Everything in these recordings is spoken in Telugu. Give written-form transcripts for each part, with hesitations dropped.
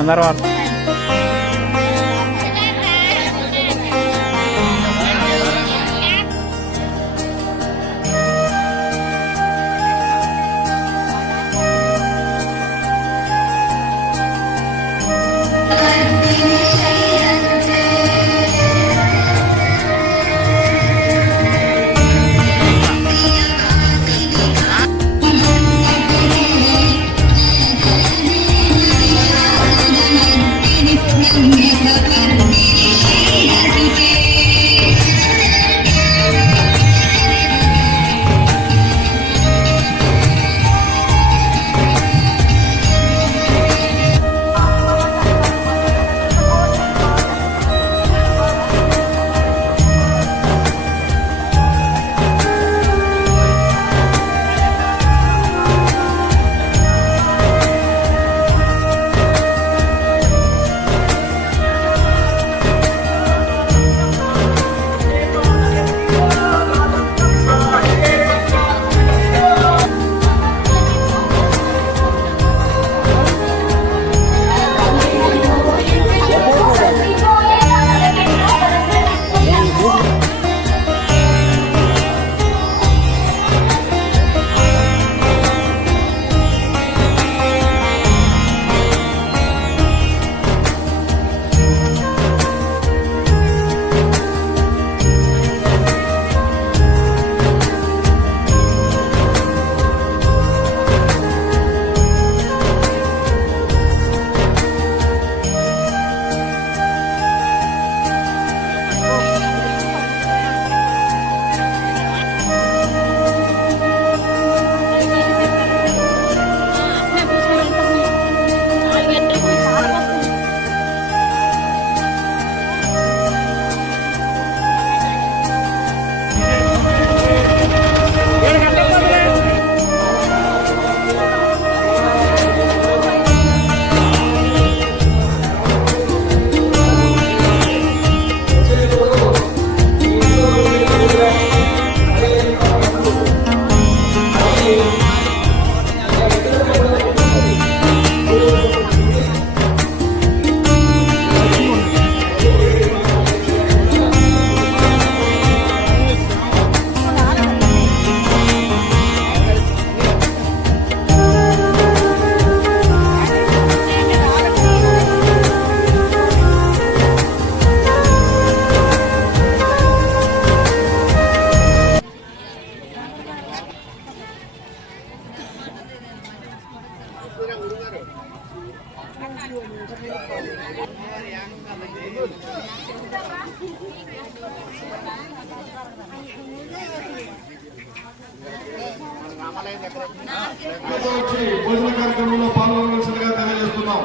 అందరూ భోజన కార్యక్రమంలో పాల్గొనవలసిందిగా తెలియజేస్తున్నాం.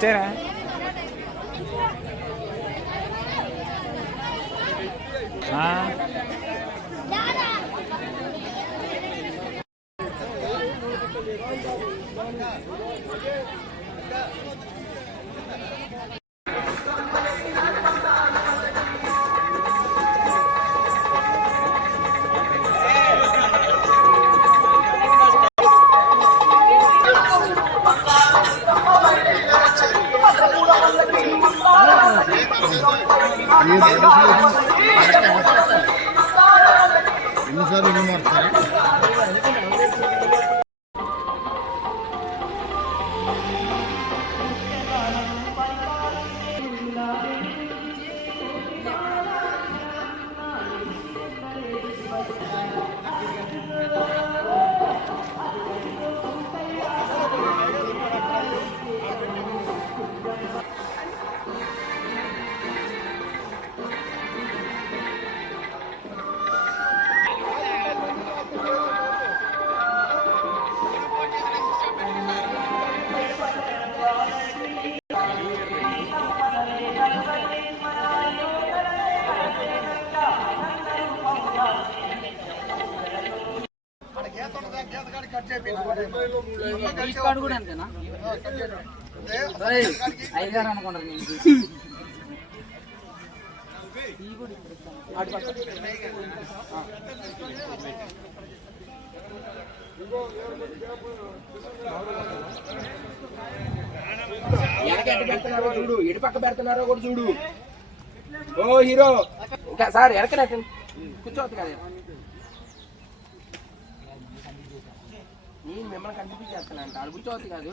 Cera. ఎన్నిసార్లు ఎన్ని మారుతారు కూడా అంతేనా ఐదారు అనుకుంటారు చూడు ఎటు పక్క పెడుతున్నారో కూడా చూడు. ఓ హీరో ఇంకా సార్ ఎరకనట్టు కూర్చోవద్దు కదా. నేను మిమ్మల్ని కనిపించేస్తానంట అది కూర్చోవద్దు కాదు.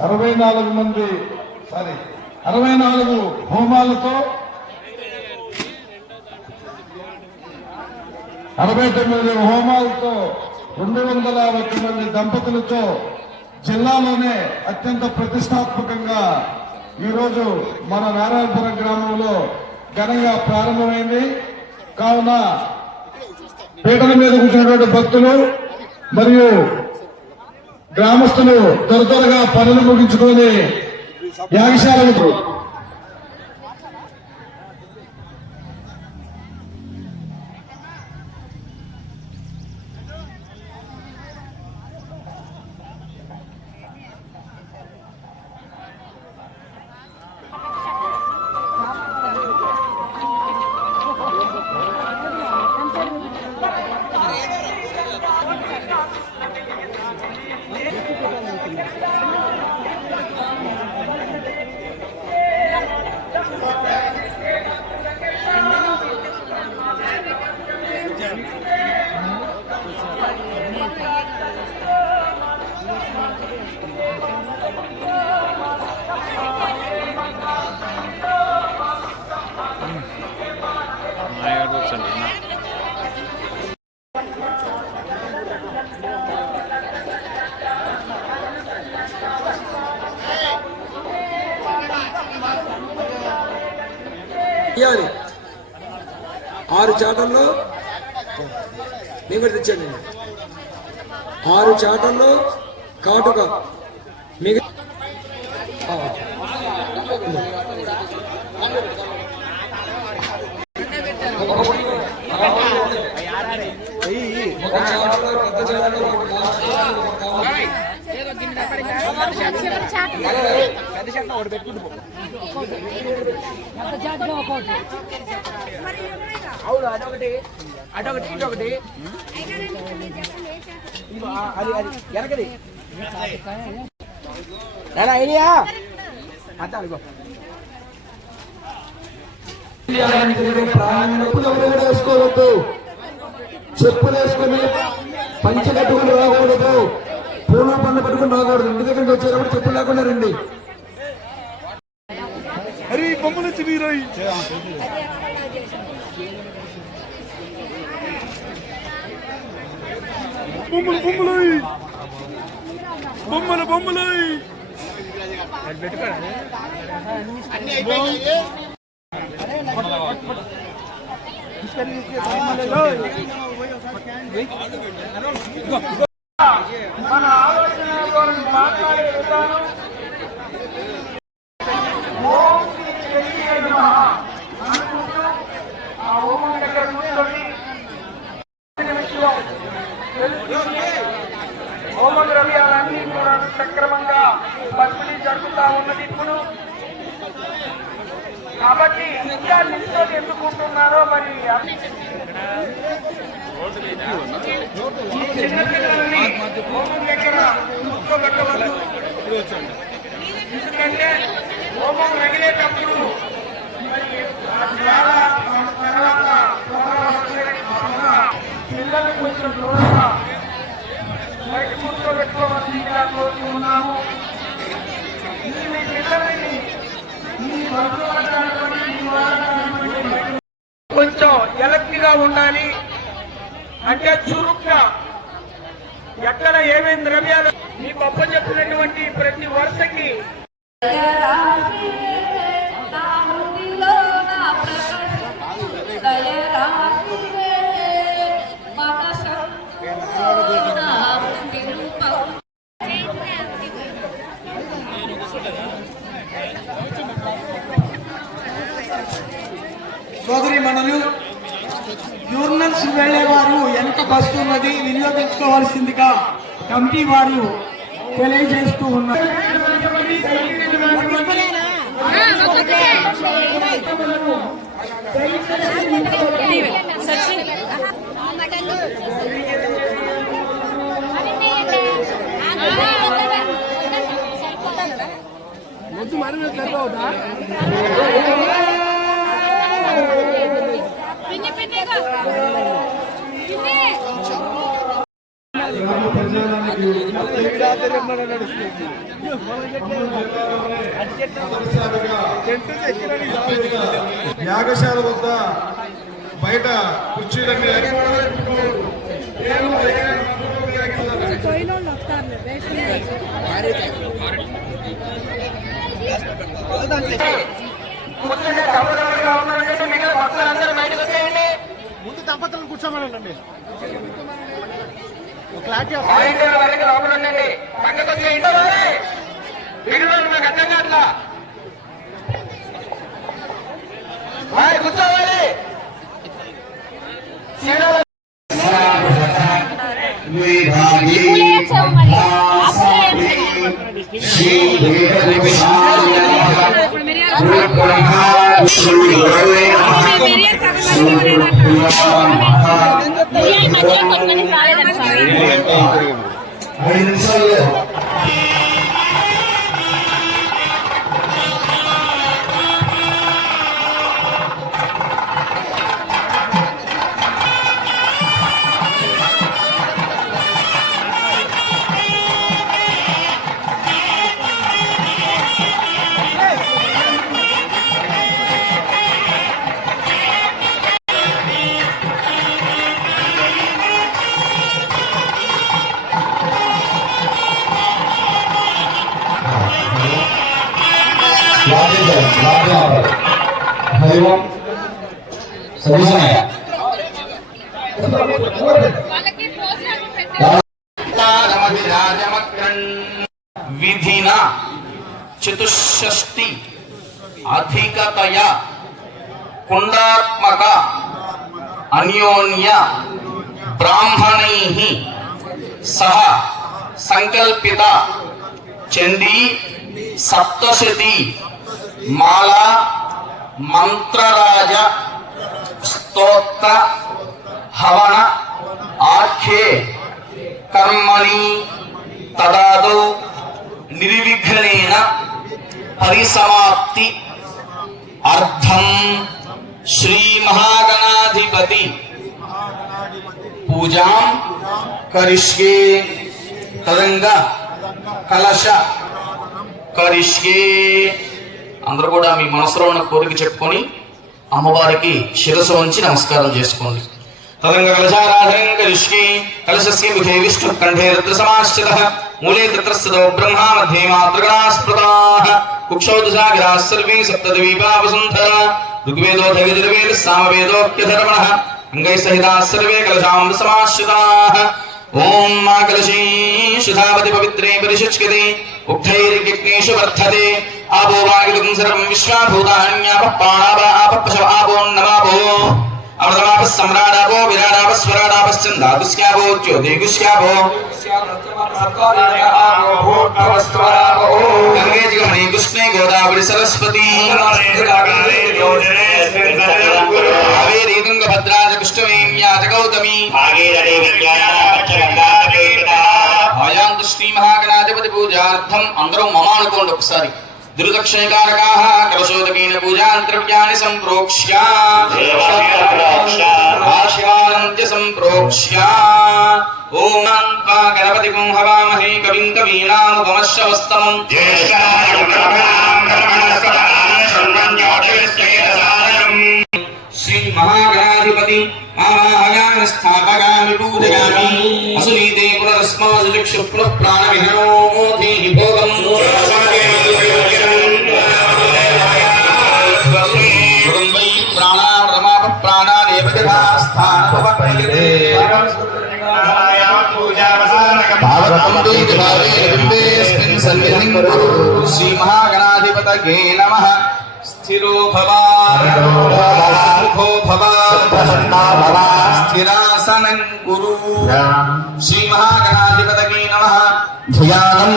64 హోమాలతో 69 హోమాలతో 201 మంది దంపతులతో జిల్లాలోనే అత్యంత ప్రతిష్టాత్మకంగా ఈరోజు మన నారాయణపురం గ్రామంలో ఘనంగా ప్రారంభమైంది. కావున పీటల మీద కూర్చున్నటువంటి భక్తులు మరియు గ్రామస్తులు త్వరగా పనులు ముగించుకొని యాగశాలకు ఇవ్వాలి 6 చాటల్లో మిగతా తెచ్చండి 6 చాటల్లో కాటుక మిగతా అవును అదొకటి ఇదొకటి అది వెనకది ఐడియా అంత అనుకో వేసుకోవద్దు, చెప్పులు వేసుకుని పంచి కట్టుకుని రాకూడదు, పూల పండ్ల పట్టుకుని రాకూడదు. ఇంటి దగ్గరికి వచ్చేటప్పుడు చెప్పులు లేకుండా రండి. అరే బొమ్మలు వచ్చి మీరోయి బొమ్మలు పెట్టుకోండి. మన ఆలోచన మాట్లాడే విధానం ఆ ఓం దగ్గర కూర్చొని హోమ ద్రవ్యాలన్నీ కూడా సక్రమంగా పంపిణీ జరుగుతూ ఉన్నది ఇప్పుడు. కాబట్టి ఇంకా నిష్ఠలు ఎందుకుంటున్నారో మరి చిన్నపిల్లల్ని హోమం దగ్గర కూర్చోబెట్టవద్దు. ఎందుకంటే హోమం రగిలేటప్పుడు చాలా పిల్లల్ని కొంచెం దూరంగా బయట కూర్చోబెట్టుకోవాల్సిందిగా కోరుతున్నాము. మీ పిల్లల్ని కొంచెం ఎలక్ట్గా ఉండాలి, అంటే చురుగ్గా ఎక్కడ ఏమేమి ద్రవ్యాలు మీకు అప్పచెప్పినటువంటి ప్రతి వరుసకి సోదరి మనలు యూర్నల్స్ వెళ్లేవారు వెనక బస్సు ఉన్నది, వినియోగించుకోవాల్సిందిగా కమిటీ వారు తెలియజేస్తూ ఉన్నారు. గ్రామ ప్రజానికి యాగశాల వద్ద బయట కుర్చీలన్నీ ముందు దంపతులను కూర్చోమనండి. క్లారిటీ కూర్చోవాలి. విధిన చతుషష్టి అధికతయ కుండాత్మక అన్యోన్య బ్రాహ్మణైః సహ సంకల్పిత చండీ సప్తశతి మాలా మంత్రరాజ స్తోత్ర హవన ఆఖ్యే కర్మణి తదాదౌ నిర్విఘ్నేన పరిసమాప్తి అర్థం శ్రీ మహాగణాధిపతి పూజాం కరిష్యే తదంగా కలశ కరిష్యే. అందరూ కూడా మీ మనసులో ఉన్న కోరిక చెప్పుకొని అమ్మవారికి శిరస్సు వంచి నమస్కారం చేసుకోండి. తదంగా కలశారాధనం కరిష్యే. కలశస్య ముఖే విష్ణు కంఠే రత్న సమాశ్రితః మూలే తత్రస్థితో బ్రహ్మా మధ్యే మాతృగణాః స్మృతాః కుక్షౌ దశాగ్రాः సర్వే సప్తద్వీపా వసుంధరా ఋగ్వేదోऽథ యజుర్వేదः సామవేదోऽప్యధర్వణः అంగైः సహితాः సర్వే కలశాం సమాశ్రితాः. ఓం మా కలశీ సుధావతి పవిత్రే పరిశుచ్యతే ఉక్తైర్యజ్ఞేషు వర్ధతే ఆపో వాగిదుం సర్వం విశ్వాభూతాన్యాపః ప్రాణాపాపః పశవ ఆపోన్నమాపో అమృతమాపః సమ్రాడాపో విరాడాపః స్వరాడాపశ్చందాతుస్యాపో జ్యోతిగుస్యాపో గంగే జిగమణి కృష్ణే గోదావరి సరస్వతి కావేరీ తుంగభద్రా చ కృష్ణవేణ్యా చ గౌతమి ఆయాంతు శ్రీ మహాగణాధిపతి పూజార్థం అందరూ మమ అనుకోండి ఒకసారి. దుర్దక్షిణకారకాః కలశోదకేన పూజాన్ ద్రవ్యాన్ని సంప్రోక్ష్య ఆశీర్వాదంత్య సంప్రోక్ష్య. ఓం గణపతి హవామహే కవిం కవీనాముపమశ్రవస్తమం శ్రీ మహాగణాధిపతి మామాగామి స్థాపగామి పూజయామి అసురీతే పునరస్మాసు చక్షు పునః ప్రాణ విహరోధి భోగం ప్రాణామృతమాప ప్రాణానేపథాస్థానోపక్రియతే శ్రీ మహాగణాధిపతయే నమః. స్థిరో భవ సుఖో భవ స్థిరాసనం కురు. శ్రీ మహాగణాధిపతయే నమః. ధ్యానం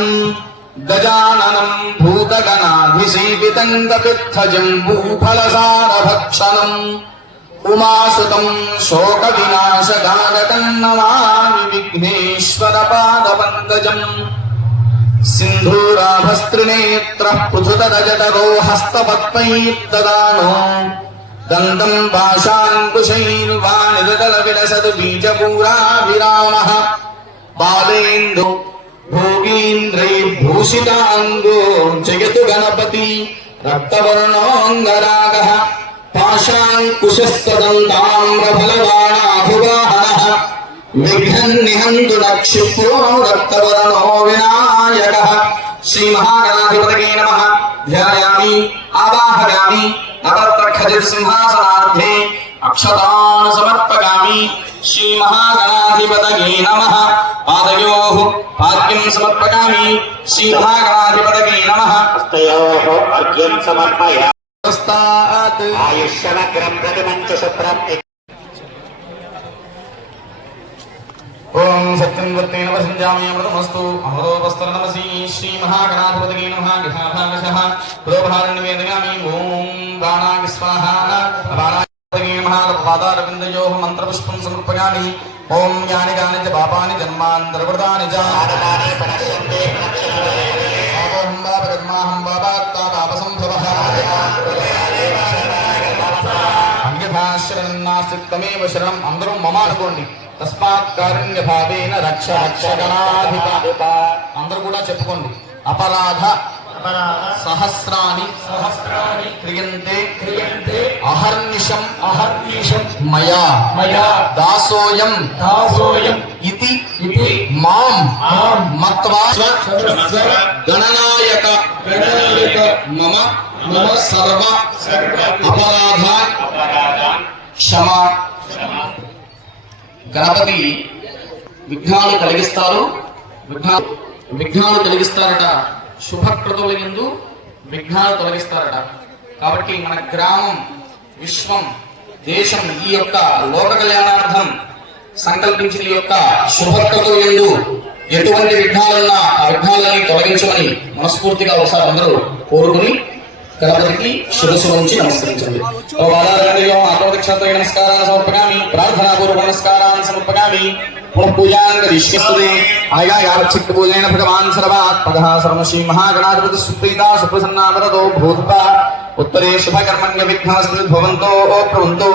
గజాననం భూతగణాధిసేవితం కపిత్థజంబూఫలసారభక్షణం ఉమాసుతం శోక వినాశకారకం నమామి విఘ్నేశ్వర పాదపంకజం. సింధూరాభస్త్రినేత్రః పృథుతరజటరో హస్తపద్మైర్దదానో దంతం పాశాంకుశైర్వాణిదతల విలసతు బీజపూరా విరామః బాలేందు భోగీంద్రైర్భూషితాంగో జగతు గణపతి రక్తవర్ణోంగరాగః పాశాంకుశస్తదంతామ్రఫలబాణాభివాహనః విఘ్నన్నిహంతు నక్షిప్రో రక్తవర్ణో వినాయకః. శ్రీ మహాగణాధిపతయే నమః. ధ్యాయామి ఆవాహయామి నవత్రఖజిసింహాసనార్థే అక్షతాన్ సమర్పయామి. శ్రీ మహాగణాధిపతయే నమః. పాదయోః పాద్యం సమర్పయామి. శ్రీ మహాగణాధిపతయే నమః. హస్తయోః అర్ఘ్యం సమర్పయామి. స్తాత్ ఆయుష్యమగ్రం ప్రతిమంచశుభ్రం. ఓం సత్యం వర్తేన వసింజామి అమృతమస్తు అమృతోపస్తర నమసి. శ్రీ మహాగణాధిపతయే నమః. గృహాభాగశః పురోభారం నివేదయామి. ఓం ప్రాణాయ స్వాహా. ప్రాణాయ నమః. పాదారవిందయోః మంత్రపుష్పం సమర్పయామి. ఓం యాని కాని చ పాపాని జన్మాంతరవృతాని చ పాపోహం పాపకర్మాహం పాపాత్తా పాపసంభవః. అన్యథా శరణం నాస్తి త్వమేవ శరణం. అందరూ మమ అనుకోండి. తస్మాత్ కారుణ్య భావేన రక్ష రక్షగణాధిప. అందరూ కూడా చెప్పుకోండి. అపరాధ సహస్రాని క్రియంతే అహర్నిశం మయా దాసోయం ఇతి మాం మత్వా గణనాయక మమ సర్వ అపరాధ క్షమా. గణపతి విఘ్నాలు కలిగిస్తారట. శుభక్రతుల యందు విఘ్నాలు తొలగిస్తారట. కాబట్టి మన గ్రామం, విశ్వం, దేశం ఈ యొక్క లోక కళ్యాణార్థం సంకల్పించిన ఈ యొక్క శుభక్రతుల యందు ఎటువంటి విఘ్నాలున్నా ఆ విఘ్నాలని తొలగించమని మనస్ఫూర్తిగా ఒకసారి అందరూ కోరుకుని గణపతికి శిరస్సు నుంచి నమస్కరించండి. నమస్కారాన్ని సమర్పయామి. ప్రార్థనాపూర్వక నమస్కారాన్ని సమర్పయామి. పూజాంగరిష్యస్తుతే అనగా యావచ్చిత్ పూజేన భగవాన్ సర్వాత్ పదః సర్వ శ్రీ మహాగణాధిపతి సుప్రీతా సుప్రసన్నావరదో భూత్వా ఉత్తరే శుభకర్మణ్య విఘ్నమస్తు భవంతో ప్రవంతో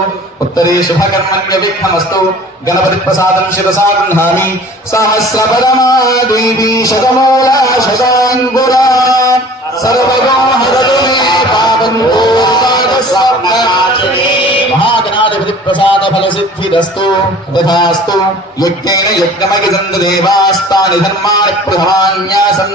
ఉత్తరే శుభకర్మణ్య విఘ్నమస్తు. గణపతి ప్రసాదం శిరసా గృహామి. సహస్రపరమా దేవీ శతమూలా శతాంగురా సర్వగో హరతు మే పాపం మహాగణాధిపతి ప్రసాద ఫల సిద్ధిరస్తు తథాస్తు. యజ్ఞేన యజ్ఞమయజంత దేవాస్తాని ధర్మాని ప్రధాన్యాసం.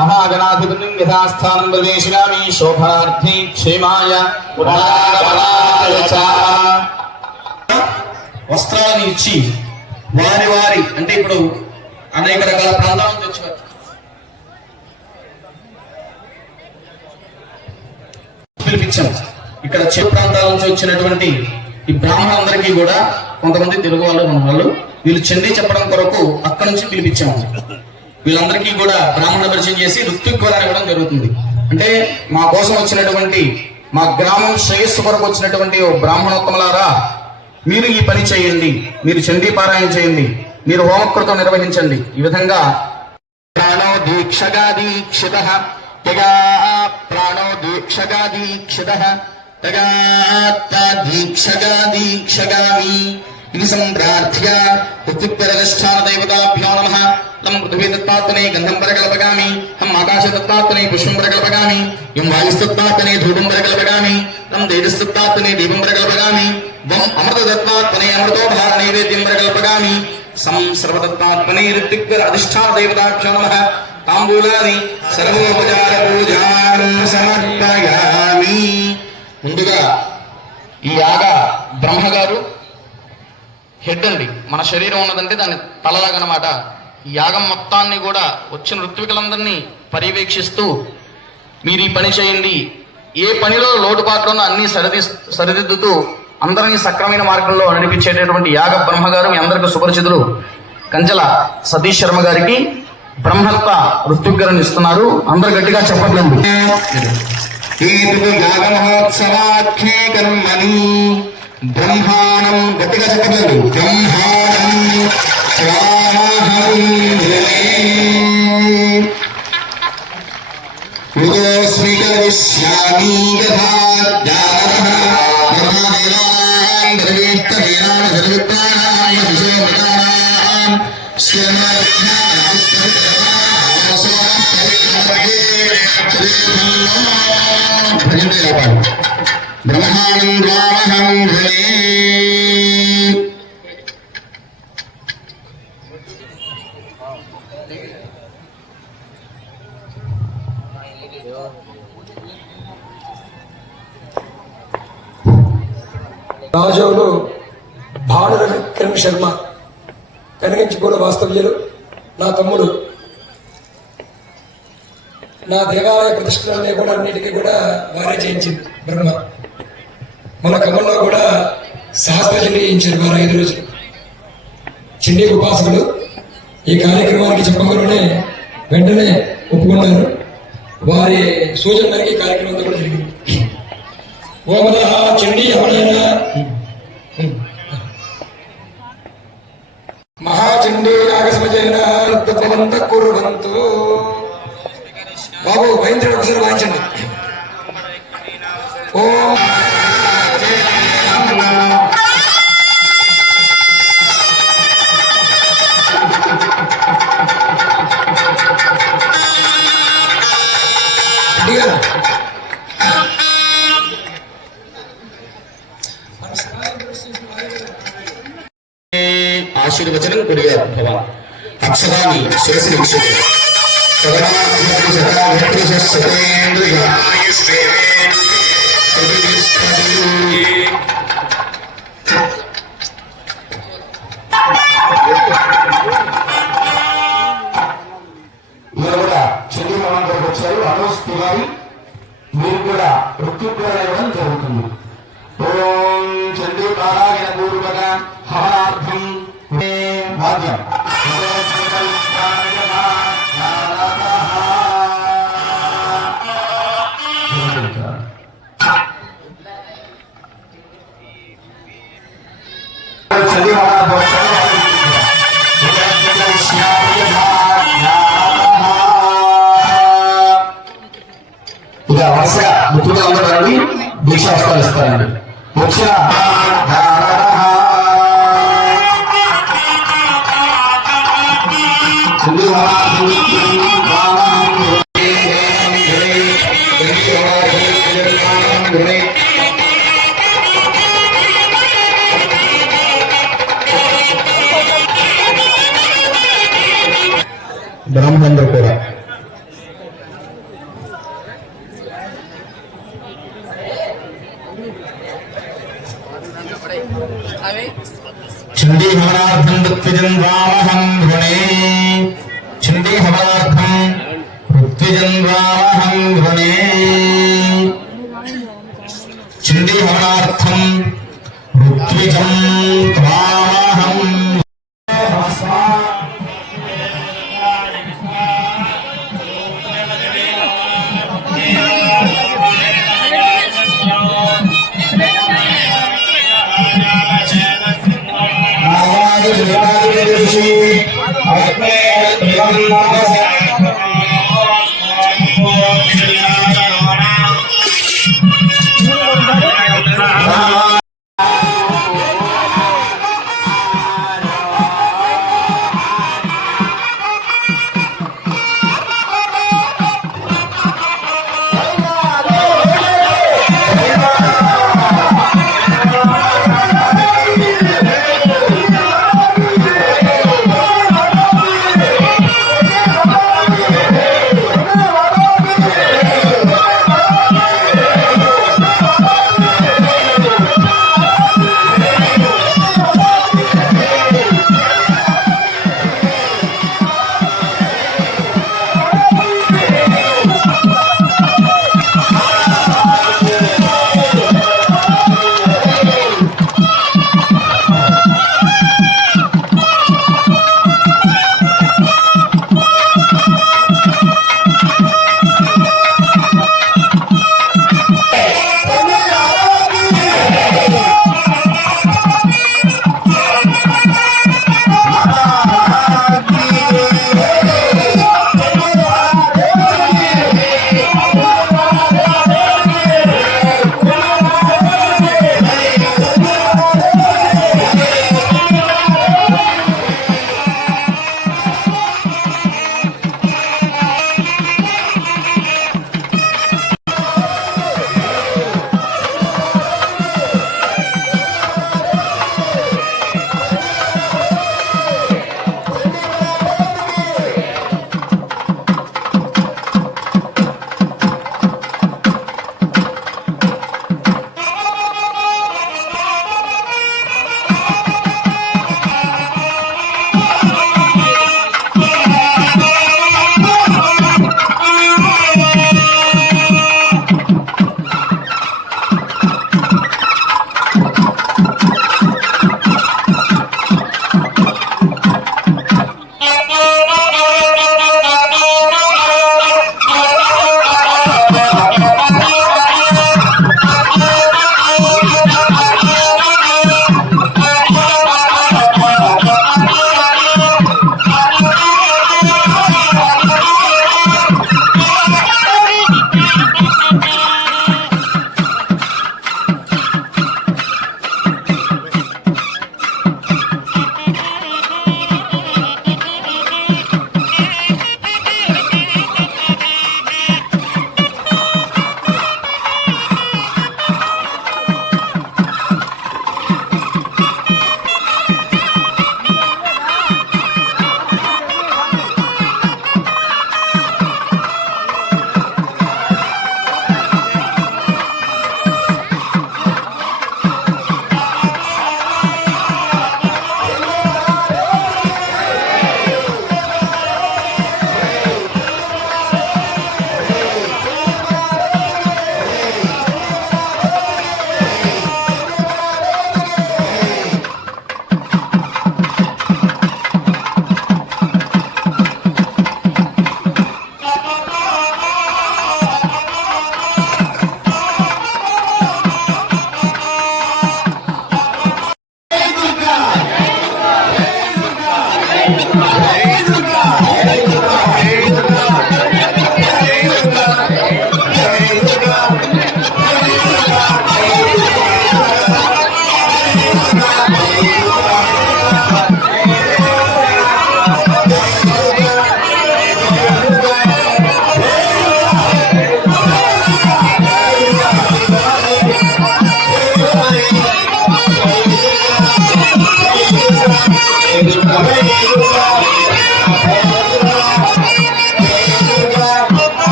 మహాగణాధిపతిం యథాస్థానం ప్రవేశయామి. శోభార్థి క్షేమాయ వస్త్రాలను ఇచ్చి వారి అంటే ఇప్పుడు అనేక రకాల ప్రాంతాల నుంచి వచ్చారు. పిలిపించాం. ఇక్కడ చెరు ప్రాంతాల నుంచి వచ్చినటువంటి ఈ బ్రాహ్మణులందరికీ కూడా కొంతమంది తెలుగు వాళ్ళు, మన వాళ్ళు, వీళ్ళు చండీ చెప్పడం కొరకు అక్కడి నుంచి పిలిపించాము. వీళ్ళందరికీ కూడా బ్రాహ్మణ పరిచయం చేసి ఋత్విక్వరాన్ని ఇవ్వడం జరుగుతుంది. అంటే మా కోసం వచ్చినటువంటి, మా గ్రామం శ్రేయస్సు కొరకు వచ్చినటువంటి ఓ బ్రాహ్మణోత్తములారా, మీరు ఈ పని చేయండి, మీరు చండీ పారాయణ చేయండి, మీరు హోమకృతం నిర్వహించండి. ఈ విధంగా ప్రాణో దీక్షగా దీక్షితః తగా ప్రాణో దీక్షగా దీక్షితః తగాత్తా దీక్షగా దీక్షగామి. ఇది సంప్రార్థ్య ఋత్విక్వరధిష్టాన దేవతాభ్యో నమః. లం పృథివీ తత్వాత్మనే గంధం ప్రకల్పగామి. హం ఆకాశ తత్వాత్మనే పుష్పం ప్రకల్పగామి. యం వాయుస్తత్వాత్మనే ధూపం ప్రకల్పగామి. తం తేజస్తత్వాత్మనే దీపం ప్రకల్పగామి. వం అమృత తత్వాత్మనే అమృతోపహార నైవేద్యం ప్రకల్పగామి. సం సర్వతత్వాత్మనే ఋత్విక్వర అధిష్టాన దేవతాభ్యో నమః. తాంబూలాని సర్వోపచార పూజాం సమర్పయామి. ముందుగా ఈ యాగ బ్రహ్మగారు హెడ్ అండి. మన శరీరం ఉన్నదంటే దాని తలలాగనమాట. ఈ యాగం మొత్తాన్ని కూడా వచ్చిన ఋత్వికులందరినీ పర్యవేక్షిస్తూ మీరు ఈ పని చేయండి, ఏ పనిలో లోటుపాట్లను అన్ని సరిదిద్దుతూ అందరినీ సక్రమైన మార్గంలో నడిపించేటటువంటి యాగ బ్రహ్మగారు మీ అందరికీ సుపరిచితులు కంచెల సతీష్ శర్మ గారికి బ్రహ్మత్వ ఋత్విక్ ఇస్తున్నారు. అందరు గట్టిగా చెప్పట్లేదు. యాగమహోత్సవాఖ్యే కర్మణి బ్రహ్మాణం, గట్టిగా చెప్పట్లేదు. బ్రహ్మాణం స్వీకరిష్యామి యథా చేతులు లేపాలి. బ్రహ్మానందామహం హృణే. రాజోలు భానుల కిరణ్ శర్మ కనిగించిపోయిన వాస్తవ్యులు నా తమ్ముడు. నా దేవాలయ ప్రతిష్టలన్నీ కూడా అన్నిటికీ కూడా వారే చేయించింది బ్రహ్మ. మన ఖమ్మంలో కూడా శాస్త్రచండీ చేయించారు వారు 5 రోజులు. చండీ ఉపాసకులు ఈ కార్యక్రమానికి చెప్పగానే వెంటనే ఒప్పుకున్నారు. వారి సూచన మేరకు ఈ కార్యక్రమం అంతా కూడా జరిగింది. ఓమన చండీ హవనైన మహాచండీ యాగసమజైన భవంత కుర్వంతు. బాబు భయంత్రుడు ఒకసారి వాయించండి. ఓం ఆశీర్వచనం కొడిగా భవాన్ అక్షరాన్ని శిరసి నిక్షేపం. మీరు కూడా చండీ భవన్లోకి వచ్చారు. అనౌన్స్ తివారి మీరు కూడా మృత్యుగ్రహం ఇవ్వడం జరుగుతుంది. ఓం చండీ బాలాయన పూర్వక హవనార్థం భాగ్యం. చండీ ఇక వరుసగా ముఖ్యంగా ఉండదండి దీక్షావస్థలు ఇస్తారండి. వచ్చిన బ్రహ్మేంద్ర కూడా చండీ హవనార్థం ఋత్విజం రామహం వృణే. చండీ హవనార్థం ఋత్విజం రామహం వృణే. చండీ హవనార్థం ఋత్విజం రామహం.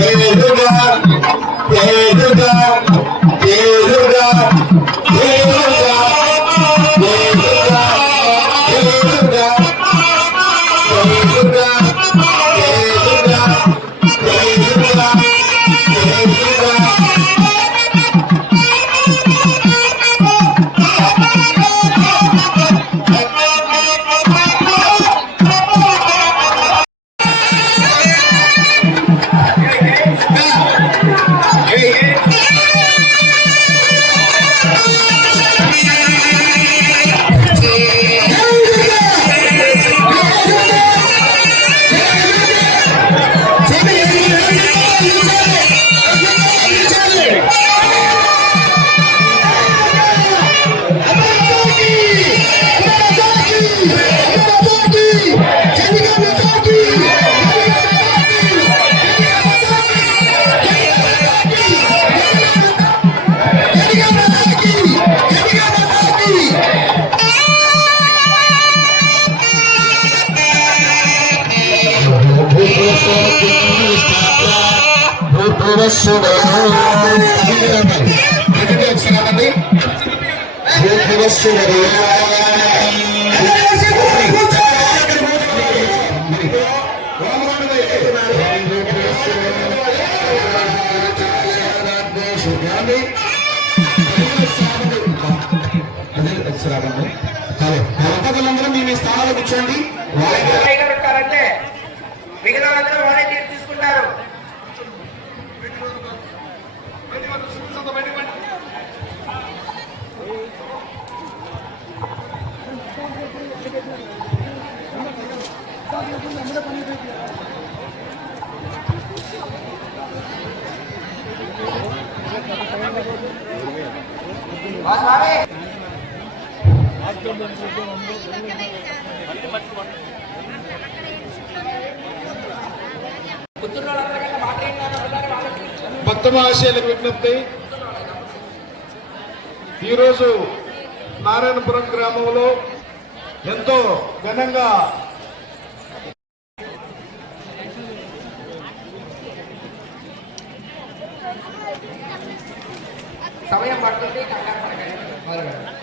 తేలుగా తేలుగా తేలుగా తేలుగా తేలుగా తేలుగా తేలుగా తేలుగా తేలుగా తేలుగా దంపతులందరూ మీ స్థానాలు కూర్చోండి. పెట్టారంటే మిగతా వాళ్ళందరూ వాలంటీర్ తీసుకుంటారు. భక్త మహాశయులకు విజ్ఞప్తి. ఈరోజు నారాయణపురం గ్రామంలో ఎంతో ఘనంగా సమయం పడుతుంది. కంగారు పడకండి. మొదలుపెట్టండి.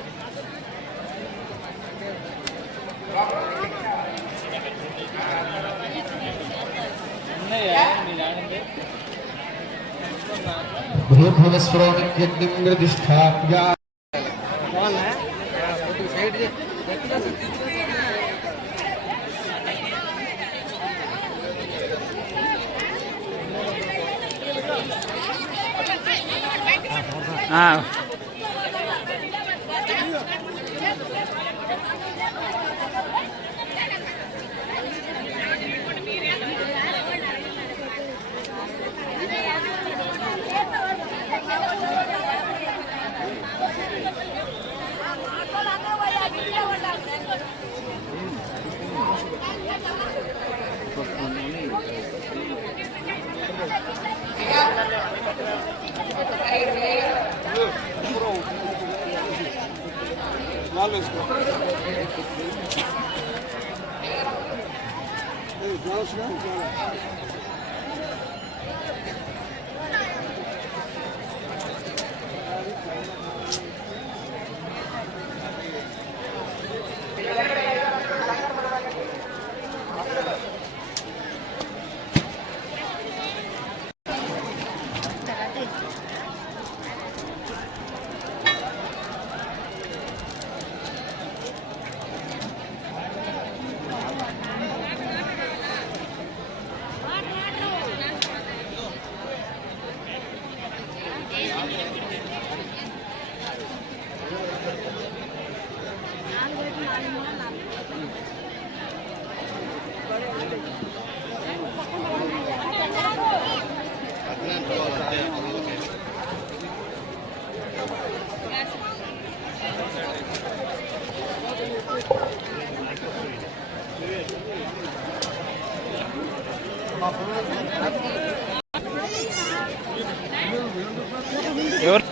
ఎవరు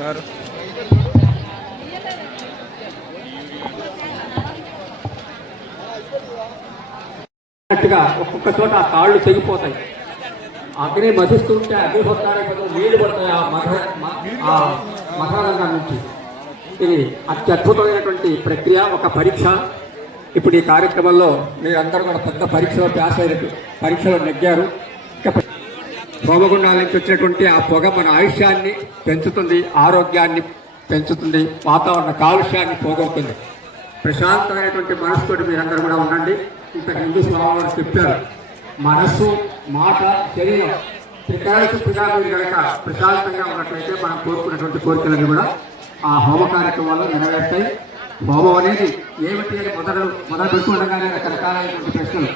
గారు ఒక్కొక్క చోట ఆ కాళ్ళు తెగిపోతాయి. అగ్ని మధిస్తుంటే అగ్నిహోత్రానికి నీళ్లు పడతాయి ఆ మకరంగం నుంచి. ఇది అత్యద్భుతమైనటువంటి ప్రక్రియ, ఒక పరీక్ష. ఇప్పుడు ఈ కార్యక్రమంలో మీరందరూ కూడా పెద్ద పరీక్షలో పాస్ అయినట్టు, పరీక్షలో నెగ్గారు. ఇక హోమగుండాల నుంచి వచ్చినటువంటి ఆ పొగ మన ఆయుష్యాన్ని పెంచుతుంది, ఆరోగ్యాన్ని పెంచుతుంది, వాతావరణ కాలుష్యాన్ని పోగొడుతుంది. ప్రశాంతమైనటువంటి మనసుతోటి మీరందరూ కూడా ఉండండి. ఇంతకు హిందూ స్వామి చెప్పారు, మనస్సు, మాట, శరీరం త్రికాల మీరు కనుక ప్రశాంతంగా ఉన్నట్లయితే మనం కోరుకున్నటువంటి కోరికలన్నీ కూడా ఆ హోమ కార్యక్రమాల్లో నెరవేర్తాయి. హోమం అనేది ఏమిటి అని మొదలు పెట్టుకుండగానే రకరకాలైనటువంటి ప్రశ్నలు.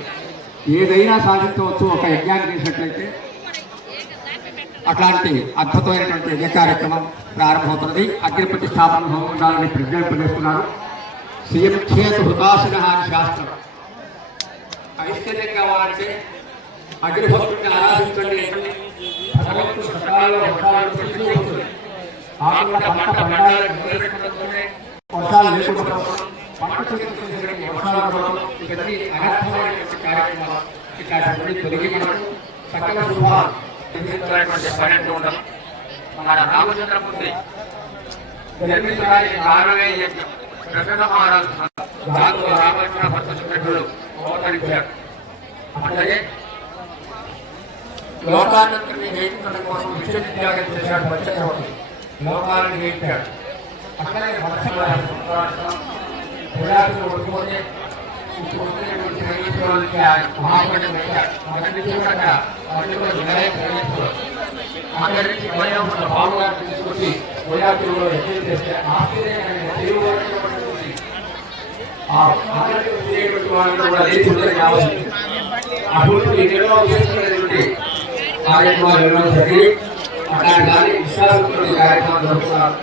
ఏదైనా సాధించవచ్చు ఒక యజ్ఞాన్ని చేసినట్లయితే. అట్లాంటి అద్భుతమైనటువంటి యజ్ఞ కార్యక్రమం ప్రారంభమవుతున్నది. అగ్ని ప్రతిష్టాపన హోమం ఉండాలని ప్రజ్ఞాపింపజేస్తున్నారు. సీఎం చేతు హృదాసన అని శాస్త్రం. ఐశ్వర్యం కావాలంటే అగ్నిహోత్రుడిని ఆరాధించండి. భగవంతుడు సకాలంలో వర్షాలు లేకుండా పంట ఇవన్నీ అనర్థమైనటువంటి కార్యక్రమాలు ఇట్లాంటి తొలగి మనం సకల శుభాలు పని ఉండదు. మన రామచంద్రమూర్తి జన్మించడానికి కారణమే యజ్ఞం. దశరథ మహారాజు దాంతో రామచంద్ర భర్త సుగ్రీవుడు అవతరించాడు. అట్లాగే లోకానందరినీ జయించడం కోసం విశ్వత్యాగం చేశాడు పంచక్రవర్తి. లోకాలను జయించాడు. అట్లనే ఓడిపోతే మహాపండం పెట్టాడు. అక్కడి నుంచి బాబుగారు తీసుకొచ్చి వైరాగ్యంలో యజ్ఞం చేస్తే అటువంటి నిర్ణయం చేసుకునేటువంటి కార్యక్రమాలు నిర్వహణ జరిగి అట్లాంటి కానీ విశ్వాసంతో కార్యక్రమాలు జరుపుతున్నారు.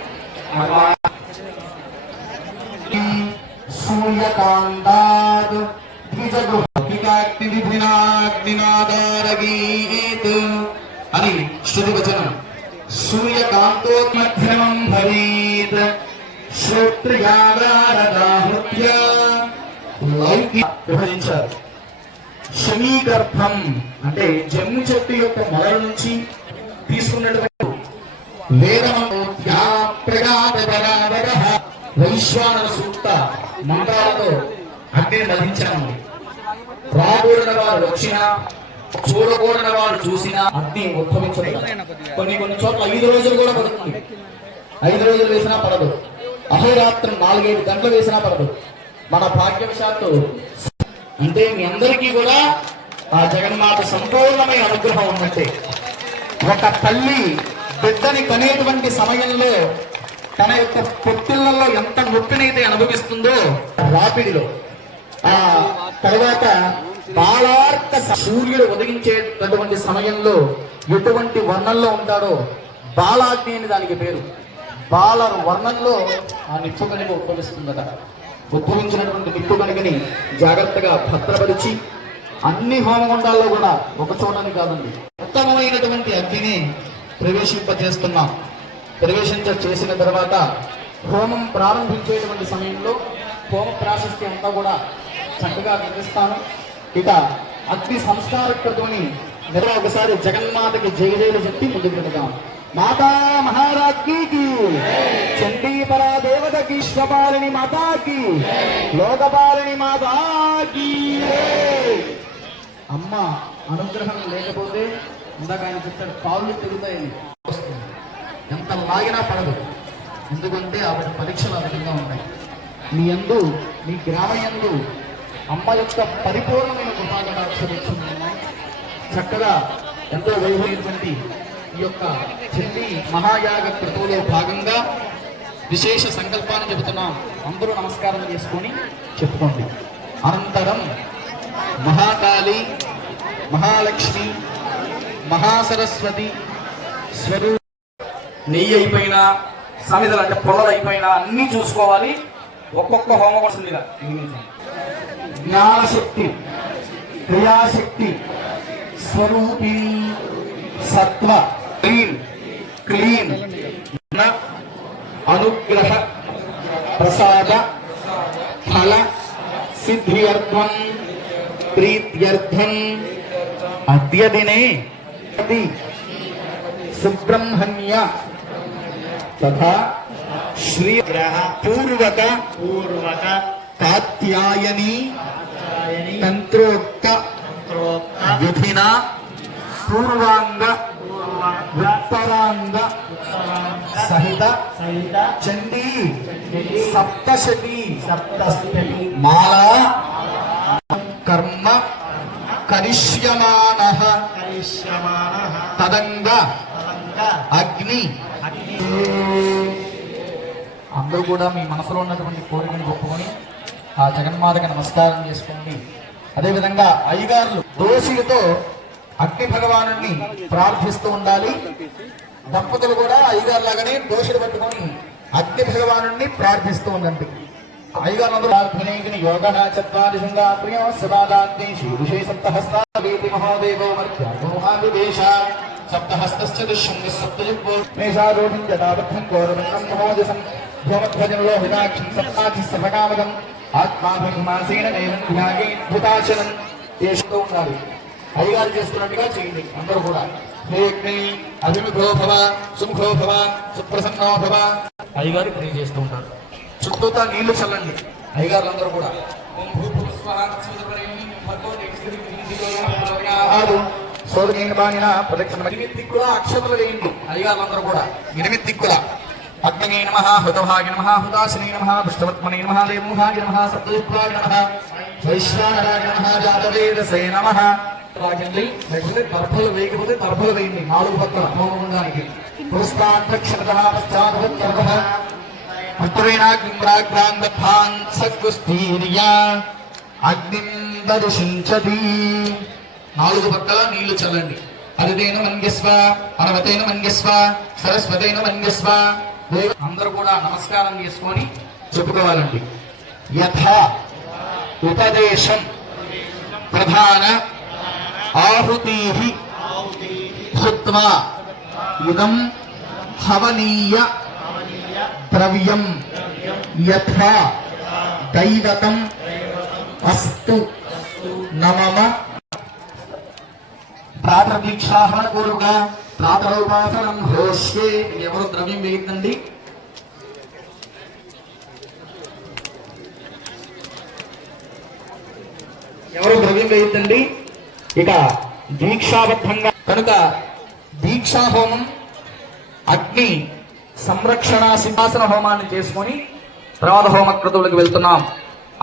సూర్యకాంతాద్ ద్విజగృహినాగ్నినాదారగీత్ అని శృతి వచనం. సూర్యకాంతోన్మధ్యమం భవేత్ శ్రోత్రియాగారదాహృత్య విభజించారు. శమీగర్భం అంటే జమ్ము చెట్టు యొక్క మొదల నుంచి తీసుకున్నటువంటి వైశ్వానర సూక్త మంత్రాలతో అగ్నిని మధించాము. రాకూడన వారు వచ్చినా, చూడకూడన వారు చూసినా అగ్ని ఉద్భవించదు. కొన్ని చోట్ల 5 రోజులు కూడా పడుతుంది. 5 రోజులు వేసినా పడదు. అహోరాత్రం 4-5 గంటలు వేసినా పడదు. మన భాగ్యవశాత్తు అంటే మీ అందరికీ కూడా ఆ జగన్మాత సంపూర్ణమైన అనుగ్రహం ఉన్నట్టే. ఒక తల్లి బిడ్డని కనేటువంటి సమయంలో తన యొక్క పొత్తిళ్లలో ఎంత నొప్పినైతే అనుభవిస్తుందో రాపిడిలో, ఆ తర్వాత బాలార్క సూర్యుడు ఉదయించేటటువంటి సమయంలో ఎటువంటి వర్ణంలో ఉంటాడో బాలాగ్ని అని దానికి పేరు. బాల వర్ణంలో ఆ నిప్పు కనుక ఉద్భవిస్తుందట. ఉద్భవించినటువంటి నిప్పు కనుకని జాగ్రత్తగా భద్రపరిచి అన్ని హోమగుండాల్లో కూడా ఒక చోటని కాదండి, ఉత్తమమైనటువంటి అగ్నిని ప్రవేశింపజేస్తున్నాం. చేసిన తర్వాత హోమం ప్రారంభించేటువంటి సమయంలో హోమ ప్రాశస్త్యం అంతా కూడా చక్కగా వివరిస్తాను. ఇక అగ్ని సంస్కారకృతమని ఒకసారి జగన్మాతకి జయజయలు చెప్పి ముందుకు వెళ్దాం. మాతా మహారాజ్కి, చండీపరా దేవతకి, విశ్వపాలిని మాతాకి, లోకపాలిని మాతాకి. అమ్మ అనుగ్రహం లేకపోతే ఇందాక ఆయన చెప్తాడు కాళ్ళు తిరుగుతాయని వస్తుంది. ఎంత లాగినా పడదు. ఎందుకంటే ఆవిడ పరీక్షలు ఆ విధంగా ఉన్నాయి. మీ యందు, మీ గ్రామయందు అమ్మ యొక్క పరిపూర్ణమైన కృపాకటాక్షలు ఉన్నాయి. చక్కగా ఎంతో వైభవమైనటువంటి ఈ యొక్క చండీ మహాయాగ క్రతువులో భాగంగా విశేష సంకల్పాన్ని చెబుతున్నాం. అందరూ నమస్కారం చేసుకొని చెప్పుకోండి. అనంతరం మహాకాళి, మహాలక్ష్మి, మహాసరస్వతి స్వరూప నెయ్యి అయిపోయినా, సమిధలు అంటే పొలలు అయిపోయినా అన్నీ చూసుకోవాలి. ఒక్కొక్క హోమం వస్తుందిగా. జ్ఞానశక్తి, క్రియాశక్తి స్వరూపిణి సత్వ క్లీన్ అనుగ్రహ ప్రసాద ఫల సిద్ధ్యర్థం ప్రీత్యర్థం అద్య దినే సుబ్రహ్మణ్య తథా శ్రీ పూర్వక కాత్యాయని తంత్రోక్త విధినా పూర్వాంగ ఉత్తరాంగ సహిత చండీ సప్తశతి మాలా కర్మ కరిష్యమానః తదంగ అగ్ని. అందరూ కూడా మీ మనసులో ఉన్నటువంటి కోరికను చెప్పుకొని ఆ జగన్మాతకి నమస్కారం చేసుకోండి. అదేవిధంగా అయ్యగారులు దోషులతో అగ్ని భగవాను ప్రార్థిస్తూ ఉండాలి. దంపతులు కూడా అయ్యగారు లాగానే దోషులు పట్టుకొని అగ్ని భగవాను ప్రార్థిస్తూ ఉండండి. అయ్యగారు యోగ చత్వారి సంగాత్రియో సదాదాగ్ని శీర్షే సప్తహస్తావేతి మహాదేవో మర్త్యాదేశ సప్తహస్తశ్చ దుష్యంగ సప్తయుగ్మో మేషారోఢం జటాబద్ధం గౌరవం మహోజసం భూమధ్వజంలో హితాక్షం సప్తాచి సర్వకామకం ఆత్మాభిమాసేన నైవం ధ్యాగే భూతాచనం చేస్తూ ఉండాలి. అయ్యగారు చేస్తున్నట్టుగా చేయండి. అందరూ కూడా అభిముఖో భవ సుముఖో భవ సుప్రసన్నో భవ అయ్యగారు ప్రే చేస్తూ ఉంటారు. చుట్టూతా నీళ్లు చల్లండి అయ్యగారులు అందరూ కూడా. ప్రదక్షిణ దిక్కుల అక్షతలు వేయండి అయ్యగారులందరూ కూడా. 8 దిక్కుల అగ్నే నమః హుతభాయ నమః హుతాశనే నమః పుష్టవత్మనే నమః దేవముఖాయ నమః సప్తయుక్తాయ నమః వైశ్వానరాయ నమః జాతవేదసే నమః. రాగండి లేకపోతే తర్పలు వేయకపోతే తర్పలు వేయండి 4 పక్కల హోమగుండానికి. పురస్కాంతక్షరతః పశ్చాత్తః ఉత్తరేణాగ్నిమ్రాగ్రాంగఫాన్ సగ్గుస్తీర్య అగ్నిం దర్శించతి. 4 పక్కల నీళ్లు చల్లండి. హరితేన మన్యస్వ అనవతేన మన్యస్వ సరస్వతేన మన్యస్వ. అందరూ కూడా నమస్కారం చేసుకొని చెప్పుకోవాలండి. యథా ఉపదేశం ప్రధాన ఆహుతీః భూత్వా ఇదం హవనీయ ద్రవ్యం యథా దైవతం అస్తు నమమ. ప్రాతర్దీక్షాహరణ పూర్వక ప్రాతరోపాసనం హోష్యే. ఎవరు ద్రవ్యం వేయద్దండి. ఎవరు ద్రవ్యం వేయద్దండి. ఇక దీక్షాబద్ధంగా కనుక దీక్షా హోమం అగ్ని సంరక్షణ సింహాసన హోమాన్ని చేసుకొని తర్వాత హోమక్రతువులకు వెళ్తున్నాం.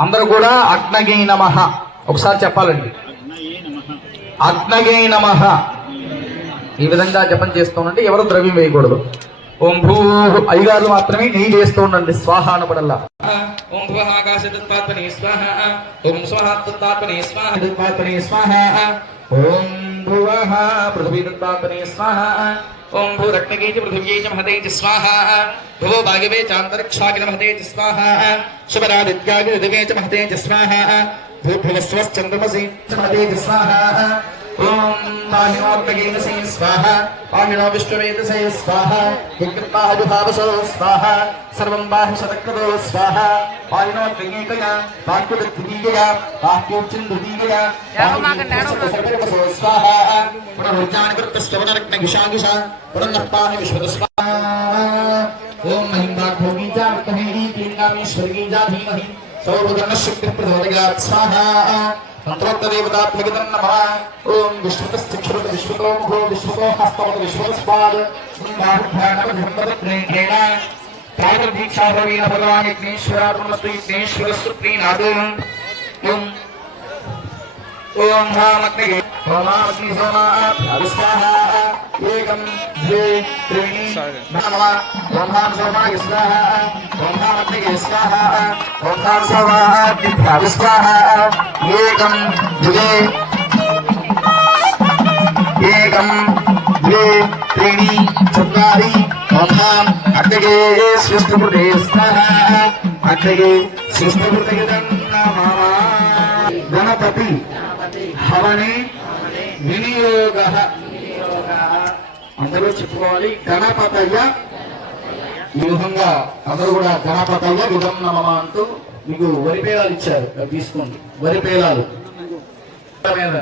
అందరూ కూడా అగ్నగే నమః ఒకసారి చెప్పాలండి. అగ్నగే నమః ఈ విధంగా జపం చేస్తూ ఉండండి. ఎవరు ద్రవ్యం వేయకూడదు. ఓం భూ అయ్యగారులు మాత్రమే నెయ్యి చేస్తూ ఉండండి. స్వాహ అనపడల్లా. ఓం భూ ఆకాశ తత్వాత్మనే స్వాహ. ఓం స్వాహ తత్వాత్మనే స్వాహ. తత్వాత్మనే స్వాహ. ఓం భువః పృథివీ తత్వాత్మనే స్వాహ. ఓం భూరగ్నగే చ పృథివ్యై చ మహతే చ స్వాహ. భువో భాగవే చ అంతరిక్షాగ్ని మహతే చ స్వాహ. శుభరాదిత్యాగ్ని దివే చ మహతే చ స్వాహ. భూర్భువస్వశ్చంద్రమసి చ మహతే చ స్వాహ. ఓం వాహినోగ్నగేనసే స్వాహ. వాహినో విశ్వవేదసే స్వాహ. యజ్ఞపాహజుభావసో స్వాహ. సర్వం బాహ్యశతక్రతో స్వాహ. వాహినోగ్నగేకయా వాక్యుద్వితీయయా వాక్యోచ్చింద్వితీయయా సర్వకర్మసో స్వాహ. పునరుజ్జాని కృతస్తవనరగ్నగిషాగిష పునర్నఃపాని విశ్వత స్వాహ. ఓం మహిందాగ్భోగీజా విత్తమేహి క్లీంగామేశ్వర్గీజా ధీమహి సౌభుగన్నశక్తిః ప్రచోదయాత్ స్వాహ. మంత్రోక్తదేవతాత్మకితం నమః. ఓం విశ్వతశ్చక్షురత విశ్వతో ముఖో విశ్వతో హస్తవత విశ్వతస్పాద్ ధర్మపత్రేణ ప్రాతర్దీక్షాభవేన భగవాన్ యజ్ఞేశ్వరార్పణమస్తు. యజ్ఞేశ్వరస్సు ప్రీణాదో. ఓం ఓం భామగ్నగే ఓమాగ్ని సోమాభ్యాస్వాహ. ఏకం ద్వే త్రీణి నమః. ఓం భామ సోమాయ స్వాహ. ఓం భామగ్నగే స్వాహ. ఓం భామ సోమాభ్యాస్వాహ. ఏకం ద్వే ఏకం ద్వే త్రీణి చత్వారి. ఓం భామ అగ్నగే సృష్టికృతే స్వాహ. అగ్నగే సృష్టికృతే నమః. గణపతి హవనే వినియోగ. అందరూ చెప్పుకోవాలి. గణపతయ ఈ విధంగా అందరూ కూడా గణపతయ్య విధం నమః అంటూ మీకు వరి పేలాలు ఇచ్చారు, అవి తీసుకోండి. వరి పేలాలు మీద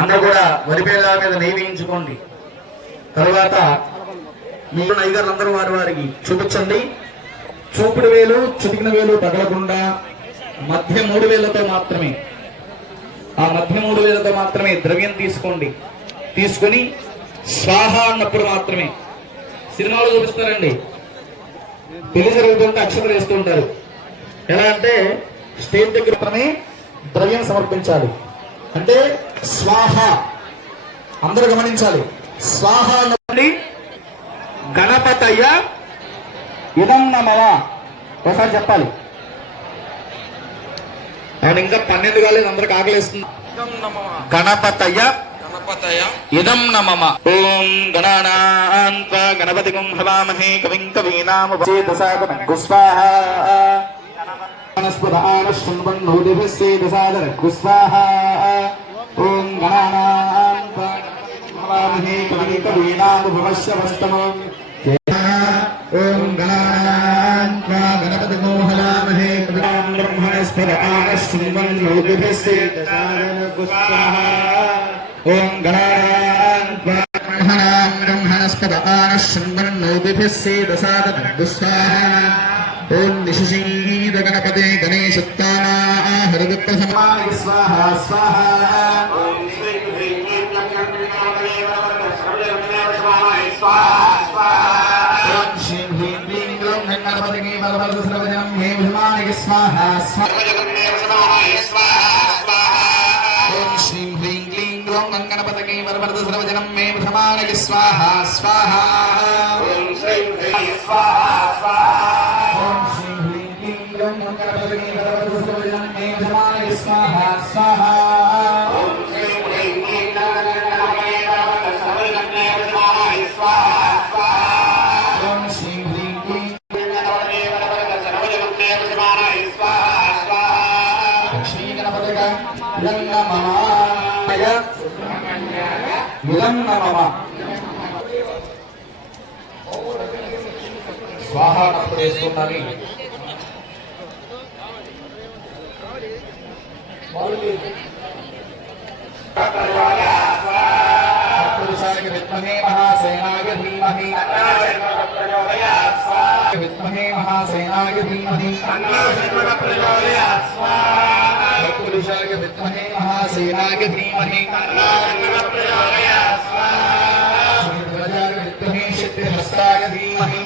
అందరూ కూడా వరి పేలాల మీద నెయ్యి వేయించుకోండి. తరువాత మీరు అయ్యగారులందరూ వారి వారికి చూపించండి. చూపుడు వేలు చిటికిన వేలు తగలకుండా మధ్య 3 వేలతో మాత్రమే, ఆ మధ్య 3 వేలతో మాత్రమే ద్రవ్యం తీసుకోండి. తీసుకుని స్వాహ అన్నప్పుడు మాత్రమే. సినిమాలో చూపిస్తారండి, పెళ్లి జరుగుతుంటే అక్షతలు వేస్తూ ఉంటారు. ఎలా అంటే స్టేజ్ దగ్గర మాత్రమే ద్రవ్యం సమర్పించాలి. అంటే స్వాహ, అందరూ గమనించాలి. స్వాహ అన్నది గణపతయ్య ఇదం నమః. ఒకసారి చెప్పాలి. ఆయన ఇంకా 12 కాలేదు, అందరికి ఆకలిస్తుంది. గణపతయ్య ఇదం నమః. ఓం గణానాం త్వా గణపతిం హవామహే కవిం కవీనాముపచేతసాదనం స్వాహా. స్వాహా. ఓం గణానాం త్వా హవామహే కవిం కవీనాముపమశ్రవస్తమం. ఓం గణానాం త్వా గణపతిం హవామహే కవిం బ్రహ్మణస్పదానశ్రుణ్వన్నోతిభిస్సేదసాదనం ఓం గణానాం త్వా బ్రహ్మణస్పదానశ్రుణ్వన్నోతిభిస్సేదసాదనం స్వాహా. ఓం నిశీద గణపతే గణేశత్తానా హరిదత్తసమాయ స్వాహా స్వాహా. ఓం శ్రీం హ్రీం క్లీం గ్లం గణపతికి బలవద సర్వజనం హే భీమాయ స్వాహా స్వాహా. ఓం శ్రీం హ్రీం క్లీం గ్లం గణపతికి బలవద సర్వజనం హే భీమాయ స్వాహా స్వాహా. ఓం శ్రీం హ్రీం స్వాహా స్వాహా. ఓం శ్రీం హ్రీం క్లీం గ్లం గణపతికి బలవద సర్వజనం హే భీమాయ స్వాహా స్వాహా. ఓం శ్రీం హ్రీం క్లీం గ్లం గణపతికి బలవద సర్వజనం హే భీమాయ స్వాహా స్వాహా. ఓం శ్రీం హ్రీం క్లీం శ్రీ గణపతిగా ఇదం నమః. ఇదం నమః. స్వాహ అప్పుడు వేసుకున్నాను. పురుషాయ విద్మహే మహాసేనాయ ధీమహి విద్మహే మహాసేనాయ ధీమహి పురుషాయ విద్మహే మహాసేనాయ ధీమహి ధ్వజాయ విద్మహే సిద్ధిహస్తాయ ధీమహి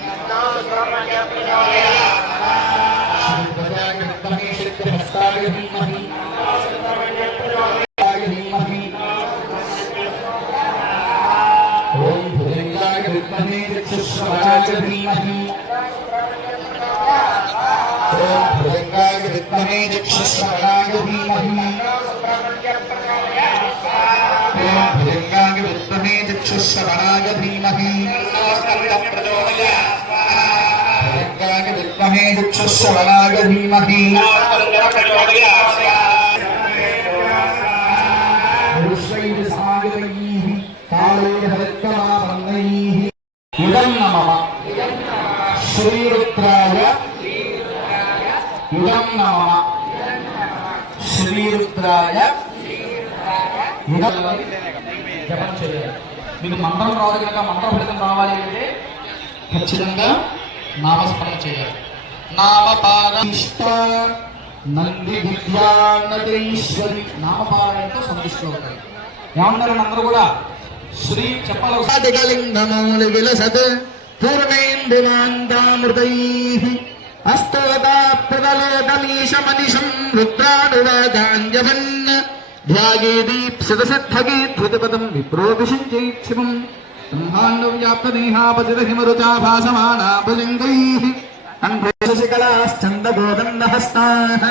ధ్వజాయ విద్మహే సిద్ధిహస్తాయ ధీమహి ధీమహి. ఓం భుజంగాయ విద్మహే చక్షుశ్రవణాయ ధీమహి. ఓం భుజంగాయ విద్మహే చక్షుశ్రవణాయ ధీమహి. ఓం భుజంగాయ విద్మహే చక్షుశ్రవణాయ ధీమహి. భుజంగాయ విద్మహే చక్షుశ్రవణాయ ధీమహి. ఇదం నమః. శ్రీరుద్రాయ ఇదం నమః. శ్రీరుద్రాయ ఇదం. జపం చేయాలి. మీకు మంత్రం రాదు కనుక మంత్ర ఫలితం రావాలి అంటే ఖచ్చితంగా నామస్మరణ చేయాలి. నామపారాయణ నంది విద్యానదేశ్వరి. నామపారాయణతో సంతృష్టులవుతాయి. ఏమన్నారు అందరూ కూడా శ్రీ చెప్పాలి. విలసత్ పూర్ణేందుమాంతామృతైః అస్తోదాప్రదలోకమీశమనిశం రుద్రానువాదాంజవన్ ధ్యాయేదీప్సితసిద్ధగీధృతపదం విప్రోభిషించైక్షిమం బ్రహ్మాండవ్యాప్తదేహాపతిరహిమరుచాభాసమానాభుజంగైః అంధేశశిఖలాశ్చందగోదండహస్తాః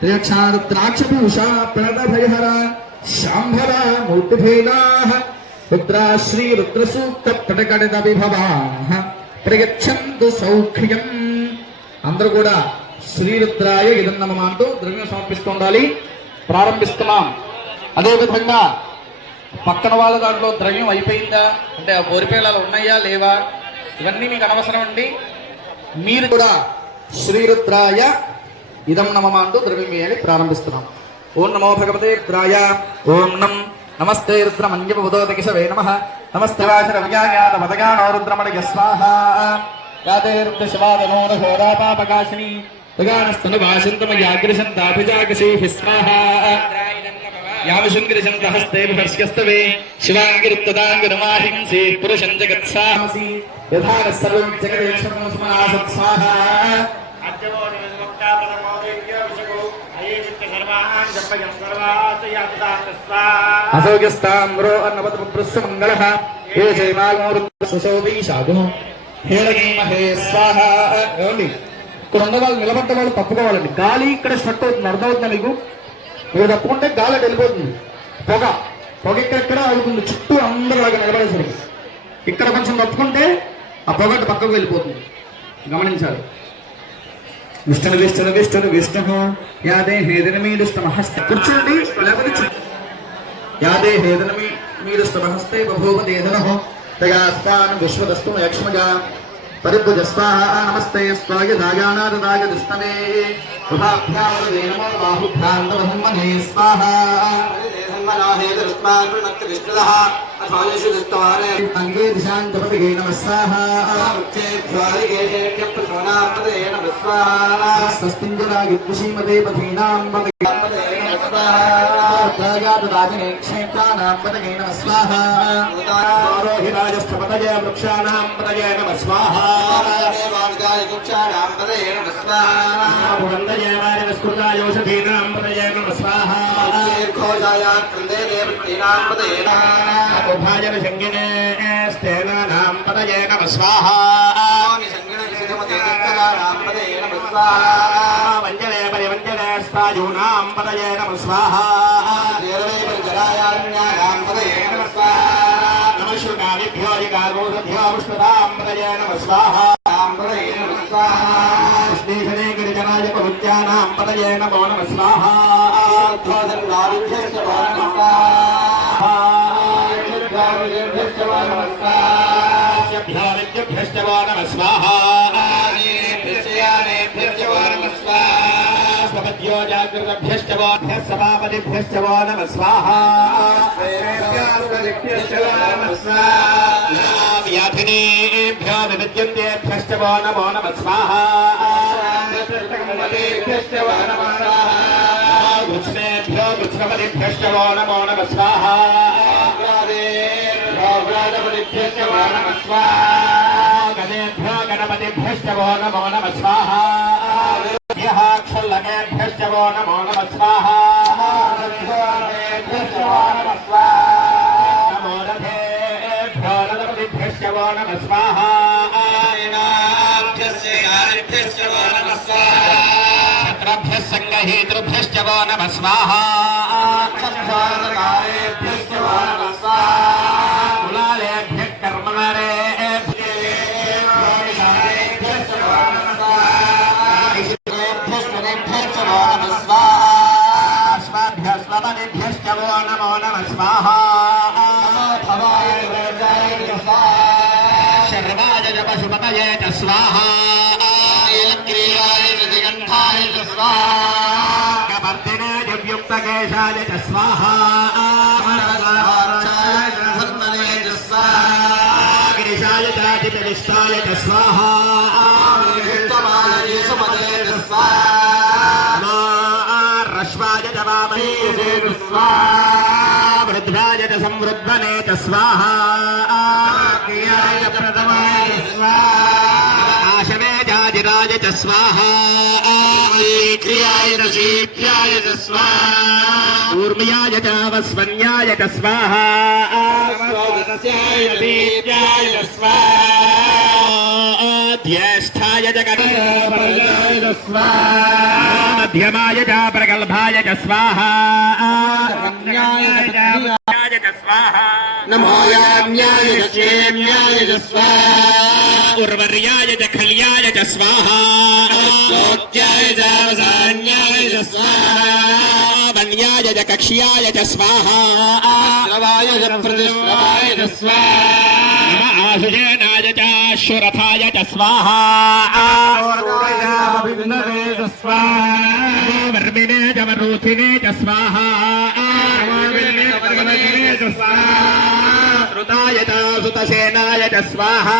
త్ర్యక్షారుద్రాక్షపూషా ప్రణతభయహరా శాంభవా మూర్తిభేదాః రుద్రా శ్రీ రుద్రసూక్త ప్రకటిత విభవాః ప్రయచ్చంతు సౌఖ్యం. అందరూ కూడా శ్రీరుద్రాయ ఇదం నమః అంటూ ద్రవ్యం సమర్పిస్తూ ఉండాలి. ప్రారంభిస్తున్నాం. అదేవిధంగా పక్కన వాళ్ళ దాంట్లో ద్రవ్యం అయిపోయిందా అంటే ఆ బోరిపేళాలు ఉన్నాయా లేవా ఇవన్నీ మీకు అనవసరం అండి. మీరు కూడా శ్రీరుద్రాయ ఇదం నమః అంటూ ద్రవ్యం వేయాలి. ప్రారంభిస్తున్నాం. ఓం నమో భగవతే రుద్రాయ. ఓం నమస్తే రుద్రమన్యవదోదకిశవే నమః. నమస్తే వాచరవ్యాయాత వదగానో రుద్రమణయ స్వాహా. యాతే రుద్రశవాదనోరఘోరాపాపకాశిని తగానస్తనువాసింతమయాగ్రశంతాభిజాగశీః స్వాహా. యావశృంగిరిశంతహస్తే బిభర్ష్యస్తవే శివాంగిరుత్తదాంగిరమాహింసే పురుషం జగత్సాహసి యథా సర్వం జగదేశ్వరం స్మరాసత్ స్వాహా. అసౌగ్యస్తామ్రో అన్నవతపుత్రస్య మంగళః హే జయమాగోరుద్రశోభీషాగుః హేళగీమహే స్వాహా. ఏమండి, ఇక్కడ ఉన్న వాళ్ళు నిలబడ్డ వాళ్ళు తప్పుకోవాలండి. గాలి ఇక్కడ స్ట్రక్ అవుతుంది. అర్థమవుతుందా మీకు? మీరు తప్పుకుంటే గాలి వెళ్ళిపోతుంది. పొగ ఇక్కడ అవుతుంది. చుట్టూ అందరూ అలాగే నిలబడేసరికి ఇక్కడ కొంచెం తప్పుకుంటే ఆ పొగ పక్కకు వెళ్ళిపోతుంది. గమనించాలి. విష్ణు విష్ణు విష్ణు విష్ణు యాదే హేదనమీదుష్టమహస్తే. కూర్చోండి, లేకపోతే యాదే హేదనమీదుష్టమహస్తే బభూవదేదనః తయాస్తాన్ విశ్వదస్తు యక్ష్మగా పరిభుజ స్వాహా. నమస్తే స్వాయ దాయానాదాయ దుష్టమే ప్రభాభ్యామే నమో బాహుభ్రాంతవహమ్మనే స్వాహా. అంగే దిశాంతపతిగే నమః స్వాహా. స్వస్తింజరాగిద్విషీమదే పథీనాం పదగాదరాజనే క్షేత్రానాం పదగే నమః స్వాహా. రోహిరాజస్థపతజయ వృక్షాణాం పదగే నమః స్వాహా. ఔషధీనాం పదగే నమః స్వాహా. శంగినే స్థేనానాం పదగే నమః స్వాహా. వంజనే పరివంజనే స్థాయూనాం పదగే నమః స్వాహా. నమశృణాదిభ్యో జిగాగోషభ్యో విష్ణుతాం పదగే నమః స్వాహా. శ్రీశనే గిరిజనాయ పవిత్యానాం పదగే నమో నమః స్వాహా. వ్యాధినేభ్యో వివిద్యంతేభ్యశ్చ వో నమో నమః స్వాహా. వృక్షేభ్యో వృక్షపతిభ్యశ్చ వో నమో నమః స్వాహా. గణేభ్యో గణపతిభ్యశ్చ వో నమో నమః స్వాహా. క్షల్లకేభ్యశ్చ వో నమో నమః స్వాహా. నమో రథేభ్యో రథపతిభ్యశ్చ వో నమః స్వాహా. ఛత్రభ్యః సంగహేతృభ్యశ్చ వో నమః స్వాహా. కులాలేభ్యః కర్మకారేభ్యః స్వపతిభ్యశ్చ వో నమో నమః స్వాహా. శర్వాయ చ పశుపతయే చ స్వాహా. దిగంఠాయ చ స్వాహా. కపర్దినే దివ్యుక్తకేశాయ చ స్వాహా. గిరిశాయ చాతితనిష్టాయ చ స్వాహా. రశ్వాయ చ వామనే వృద్ధాయ చ సంవృద్ధనే చ స్వాహా. ఆశమే జాజిరాయ చ స్వాహా. క్రియాయ చ శీభ్యాయ చ స్వాహా. ఊర్మియాయ చ వస్వన్యాయ చ స్వాహా. జ్యేష్ఠాయ చ కర్మపరజాయ చ స్వాహా. మధ్యమాయ చ ప్రగల్భాయ చ స్వాహా. నమోయామ్యాయ చ క్షేమ్యాయ చ స్వాహా. ఉర్వర్యాయ చ ఖల్యాయ చ స్వాహా. స్తోత్యాయ చ వసాన్యాయ చ స్వాహా. వన్యాయ చ కక్ష్యాయ చ స్వాహా. శ్రవాయ చ ప్రతిశ్రవాయ చ స్వాహా. ఆశుజేనాయ చ श्वरथाय च स्वाहा वर्मिने च वरूथिने च स्वाहा श्रुताय च सुतसेनाय च स्वाहा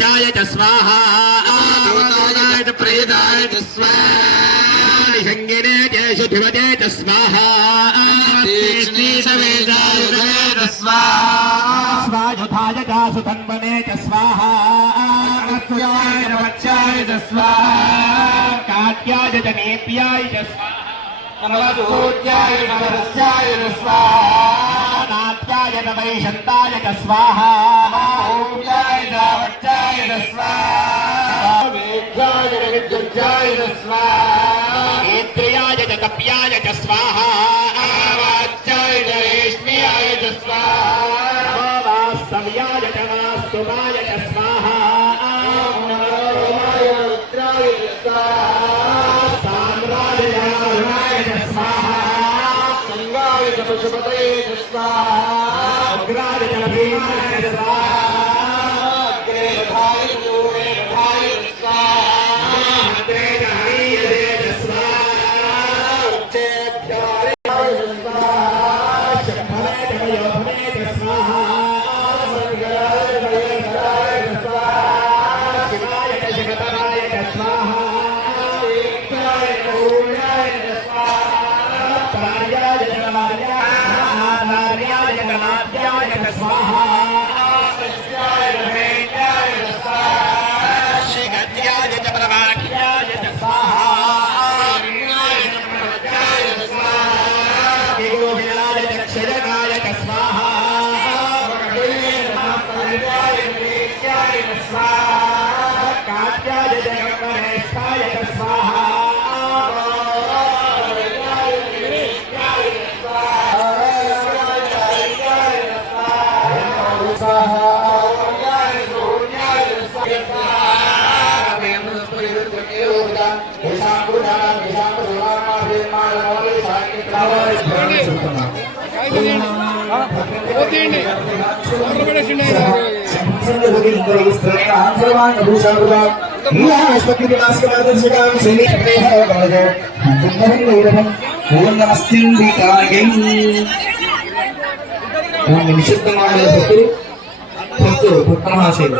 शाय च स्वाहा प्रेदाय च स्वाहा निषङ्गिने च शुधिवते च स्वाहा स्वायुधाय च सुतन्वने च स्वाहा वत्स्याय च स्वाहा काट्याय च नेप्याय च स्वाहा नमस्कोट्याय नमस्याय च स्वाहा नाट्याय च वैशन्ताय च स्वाहा ओम्याय च वट्टाय च स्वाहा वेद्याय च विद्युज्याय च स्वाहा नेत्र्याय च कप्याय च स्वाहा वाच्याय च रेष्म्याय च स्वाहा वास्तव्याय च वास्तुवाय च स्वाहा रोमाय रुद्राय च स्वाहा साम्राय च अरुणाय च स्वाहा संगाय च पशुपतये च स्वाहा अग्राय च भीमाय च स्वाहा अग्रे रथाय च दूरे रथाय च स्वाहा हते च हरियते च स्वाहा उच्चेभ्याय च स्वाहा शम्भवे च वयोभवे च स्वाहा सर्गाय च वयस्काय च स्वाहा शिवाय च शिवतराय च स्वाहा एकताय च पूर्णाय च स्वाहा कार्याय च नार्याय च नाट्याय च स्वाहा सस्याय च भेद्याय च स्वाहा शिगद्याय च प्रवाक्याय च स्वाहा अग्न्याय च प्रवज्याय च स्वाहा गोविनाय च क्षयकाय च स्वाहा परिजाय च लेख्याय च स्वाहा काट्याय च गणेशाय च स्वाहा నిషిద్ధమైన భక్తులు భక్త మహాశయులు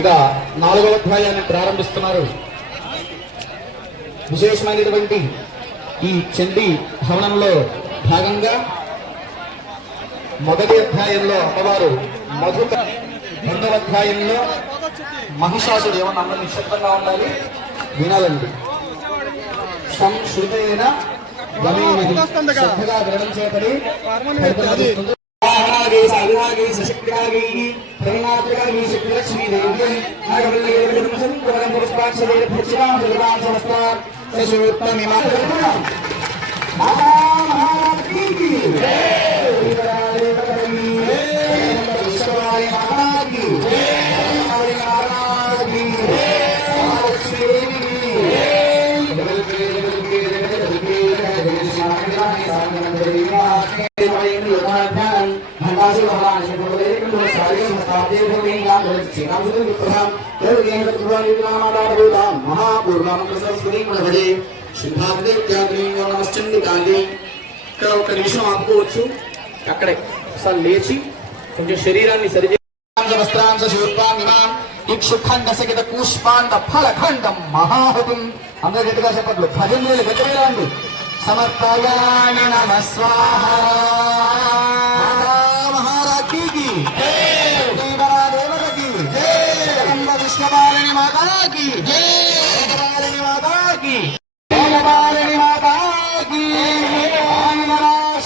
ఇక 4వ అధ్యాయాన్ని ప్రారంభిస్తున్నారు. విశేషమైనటువంటి ఈ చండీ హవనంలో భాగంగా మొదటి అధ్యాయంలో అమ్మవారు మధుక, రెండవ అధ్యాయంలో మహిషాసుడు. ఏమన్నా అందరూ నిశ్శబ్దంగా ఉండాలి, వినాలండి. సంశ్రుతైన శ్రద్ధగా వినడం చేపడి ఇక్కడ ఒక నిమిషం ఆపుకోవచ్చు. అక్కడే ఒకసారి లేచి కొంచెం శరీరాన్ని సరిచేఖండం మహాహుతం అందరూ గట్టిగా చెప్పట్లు. భజనలు గట్టిగా అండి. సమర్పయాయ నమః స్వాహా మహారాజ్కి దేవదేవతకి విష్ణుపాలని మాతాకి దేవపాలని మాతాకి దేవపాలని మాతాకి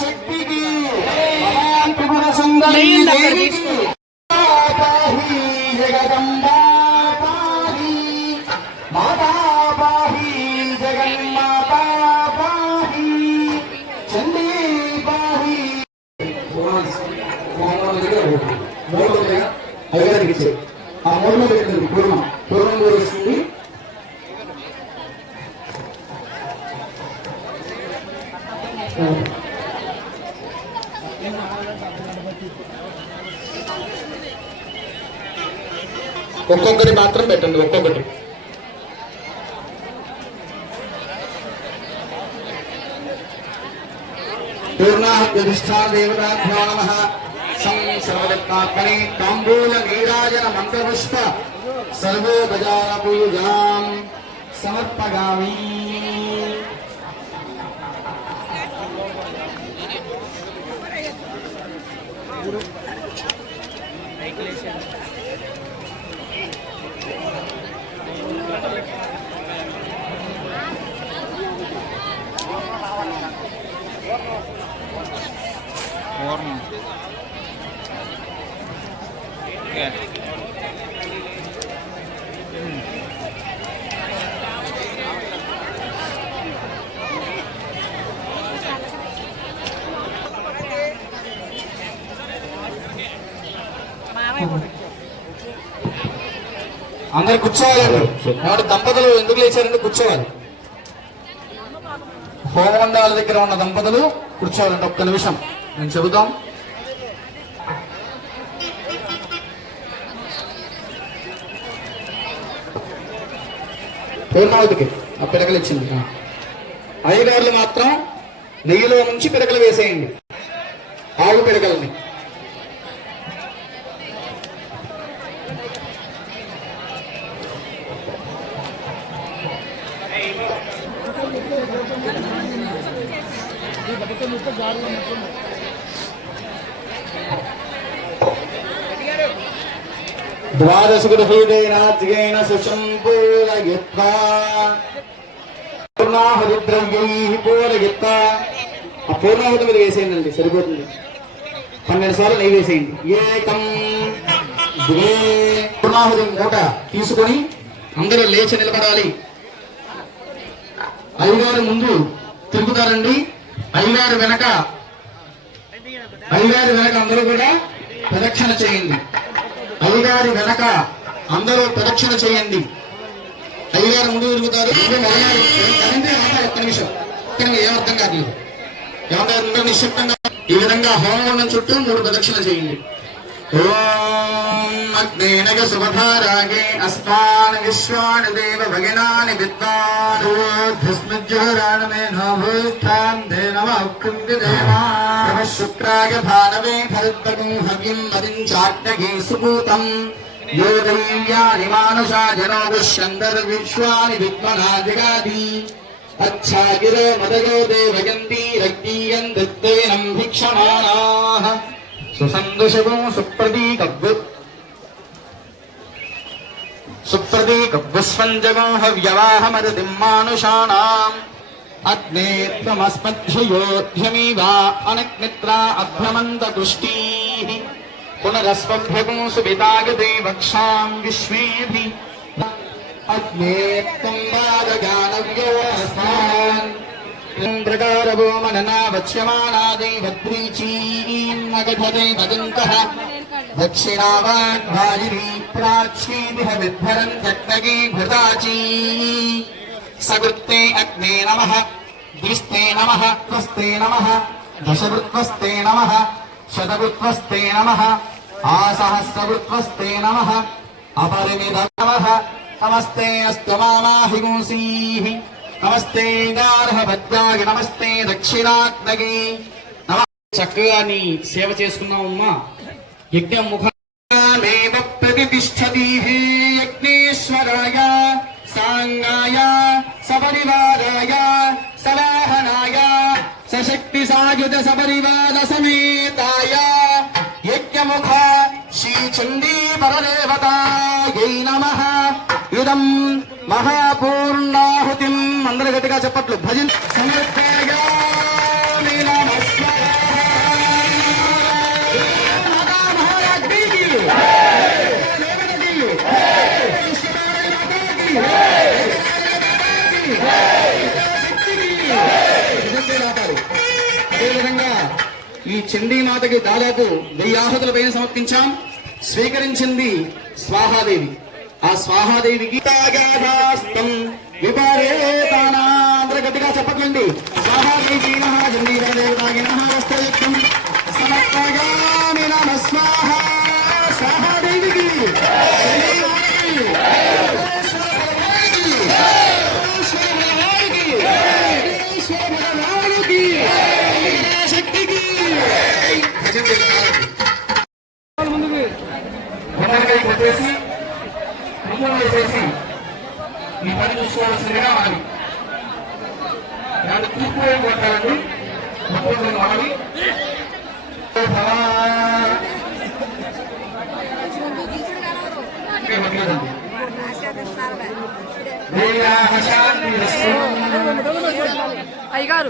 శక్తికి త్రిపుర సుందరి దేవికి పాహి జగదంబా పాహి మాతా పాహి జగన్మాతా పాహి చండీ పాహి. అయ్యగారికి ఇచ్చే ఆ మూడు పెట్టింది పూర్ణం వస్తుంది. ఒక్కొక్కటి మాత్రం పెట్టండి, ఒక్కొక్కటి. పూర్ణాహ్యధిష్ఠాదేవతాభ్యో నమః. సర్వదత్తాత్మనే తాంబూల నీరాజన మంత్రపుష్ప సర్వోపచార పూజాం సమర్పగామి. అందరు కూర్చోవాలండి. కాబట్టి దంపతులు ఎందుకు లేచారంటే కూర్చోవాలి. హోమమండాల దగ్గర ఉన్న దంపతులు కూర్చోవాలంటే ఒక్క నిమిషం నేను చెబుతాం. పూర్ణావతికి ఆ పిడకలు ఇచ్చింది. అయ్యగారులు మాత్రం నెయ్యిలో నుంచి పిడకలు వేసేయండి, ఆవు పిడకల్ని. ద్వాదశగృహీతేనాద్యేన సుశంపూరయిత్వా పూర్ణాహుతిద్రవ్యైః పూరయిత్వా. ఆ పూర్ణాహుతి మీద వేసేయండి, సరిపోతుంది. 12 సార్లు నెయ్యి వేసేయండి. ఏకం ద్వే. పూర్ణాహుతి మూట తీసుకొని అందరూ లేచి నిలబడాలి. అయ్యగారు ముందు తిరుగుతారండి. అయ్యగారు వెనక అందరూ కూడా ప్రదక్షిణ చేయండి. అయ్యగారి వెనక అందరూ ప్రదక్షిణ చేయండి. అయ్యగారు ముందు తిరుగుతారు. ఒక్క నిమిషం ఏమర్థం కావట్లేదు. ఏమంటారు నిశ్శబ్దంగా. ఈ విధంగా హోమగుండం చుట్టూ 3 ప్రదక్షిణ చేయండి. ఓం అగ్నేనగ శుభధారాగే అస్మాన్ విశ్వాని దేవ భగినాని విద్వాన్ శుక్రాయ భానవే భరద్వగం హవిం వరించాగ్నగే సుభూతం యో దైవ్యాని మానుషా జనో దుష్యందర్ విశ్వాని విద్మనా జగాది अच्छागिरो मदयो देवयन्ती रग्नीयं दत्तेनं भिक्षमाणाः सुसन्दुषगो सुप्रतीकविस्वञ्जगो हव्यवाहमरतिं मानुषाणाम् अग्ने त्वमस्मद्भ्योऽध्यमीवा अनग्नित्रा अभ्रमन्ततुष्टीः पुनरस्वभ्यगो सुवितागते वक्षां विश्वेभिः अग्ने त्वम्बादगानव्योऽस्मान् प्रकारवो मनना वक्ष्यमाणादे भद्रीचीन्नगधते भगन्तः दक्षिणावाग्वाजिनी प्राच्येदिह विद्धरन् जग्नगे घृताची सकृत्ते अग्ने नमः द्विस्ते नमः त्वस्ते नमः दशवृत्वस्ते नमः शतवृत्वस्ते नमः आसहस्रवृत्वस्ते नमः अपरिमित नमः नमस्ते अस्तमामाहिगुंसीः नमस्ते गार्हभद्राय नमस्ते दक्षिणाग्नगे नमः. చక్కగా నీ సేవ చేసుకున్నావమ్మా. యజ్ఞం ముఖమేవ ప్రతిష్టతి హే యజ్ఞేశ్వరాయ సాంగాయ సపరివారాయ సవాహనాయ సశక్తి సాయుధ సపరివార సమేతాయ యజ్ఞముఖ శ్రీ చండీ పరదేవతాయై నమః. ఇదం మహాపూర్ణాహుతిం. అందరూ గట్టిగా చెప్పట్లు భజన్ సమర్పయామి నమః. అదేవిధంగా ఈ చండీమాతకి దాదాపు 1000 ఆహుతుల పైన సమర్పించాం. స్వీకరించింది స్వాహాదేవి. ఆ స్వాహాదేవికి అందరూ గట్టిగా చెప్పట్లండి. స్వాహాదేవి సమర్పయామి నమః స్వాహా. స్వాహాదేవికి అయ్యగారు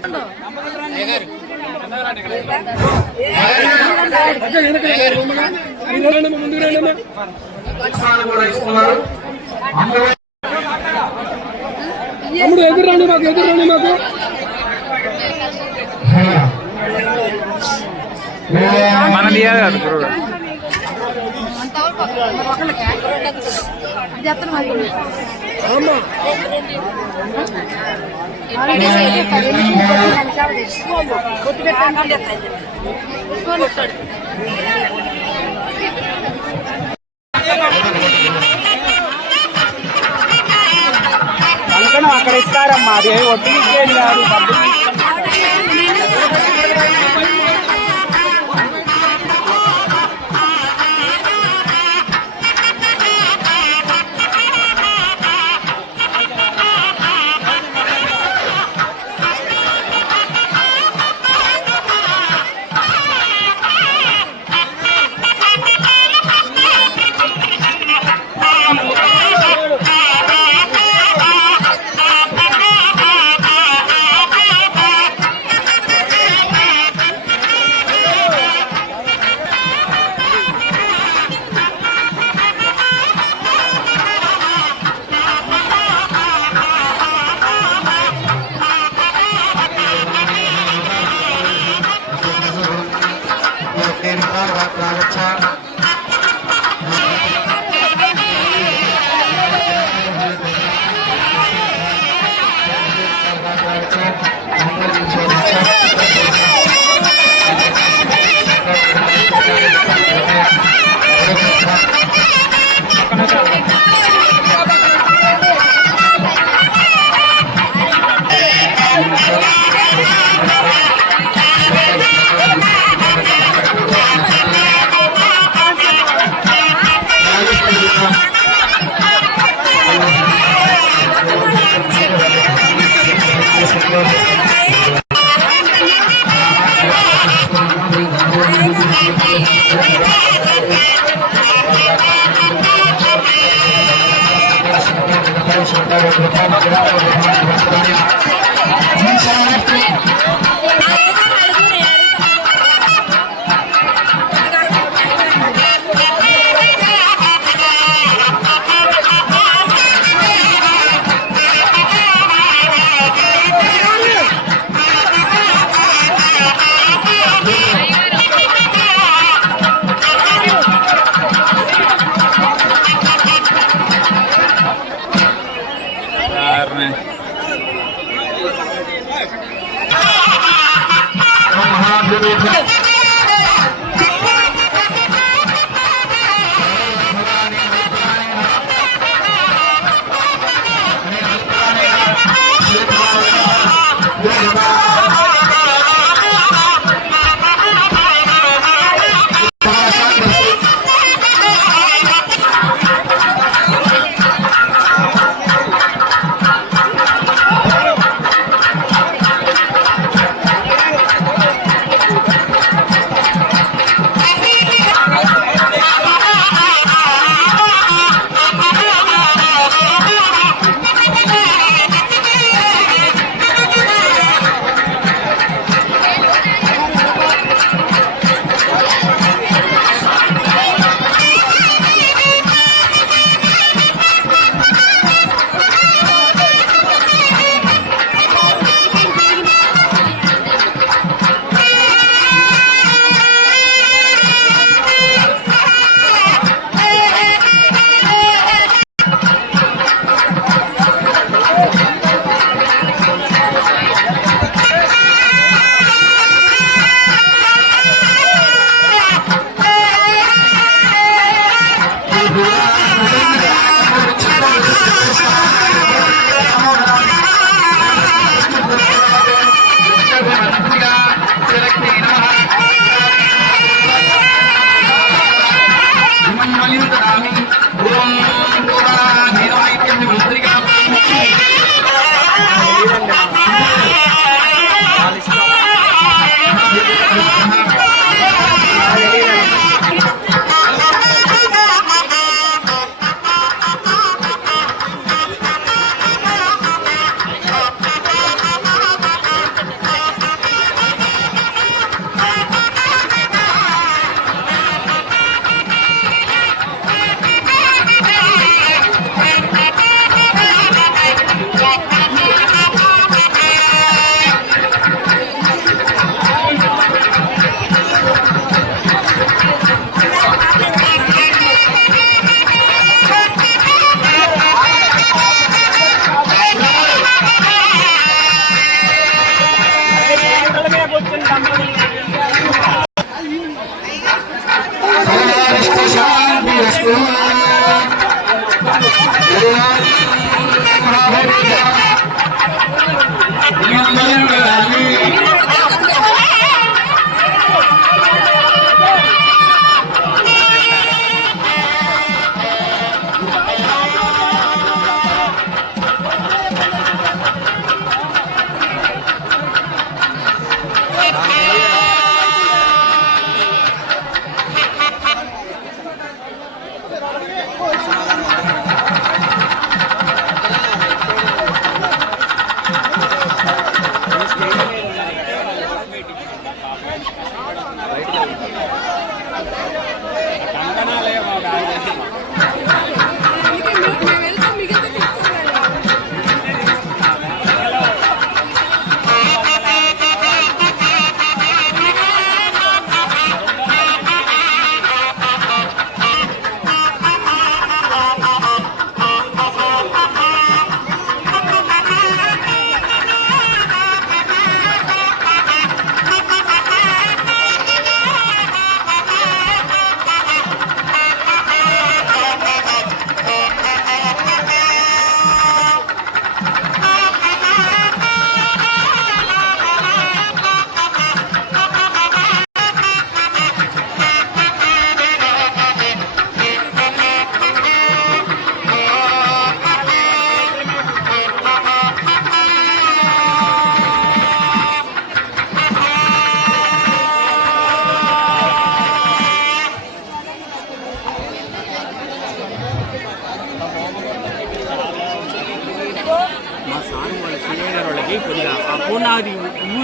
ఎదురండి మాకు మన తీయాలి కదా గురువు అందుకని అక్కడ ఇస్తారమ్మా అది ఒట్టికి ఇచ్చేది కాదు డబ్బులు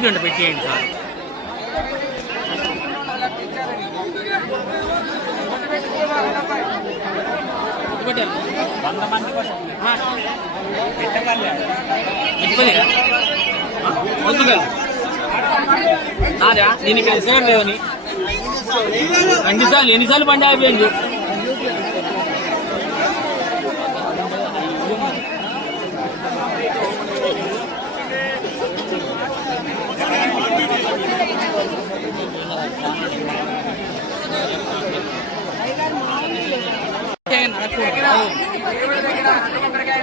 ఉంటే పెట్టేయండి సార్. నాదా నేను ఇక్కడ ఇస్తాను లేవని ఎన్నిసార్లు బండి అయిపోయింది.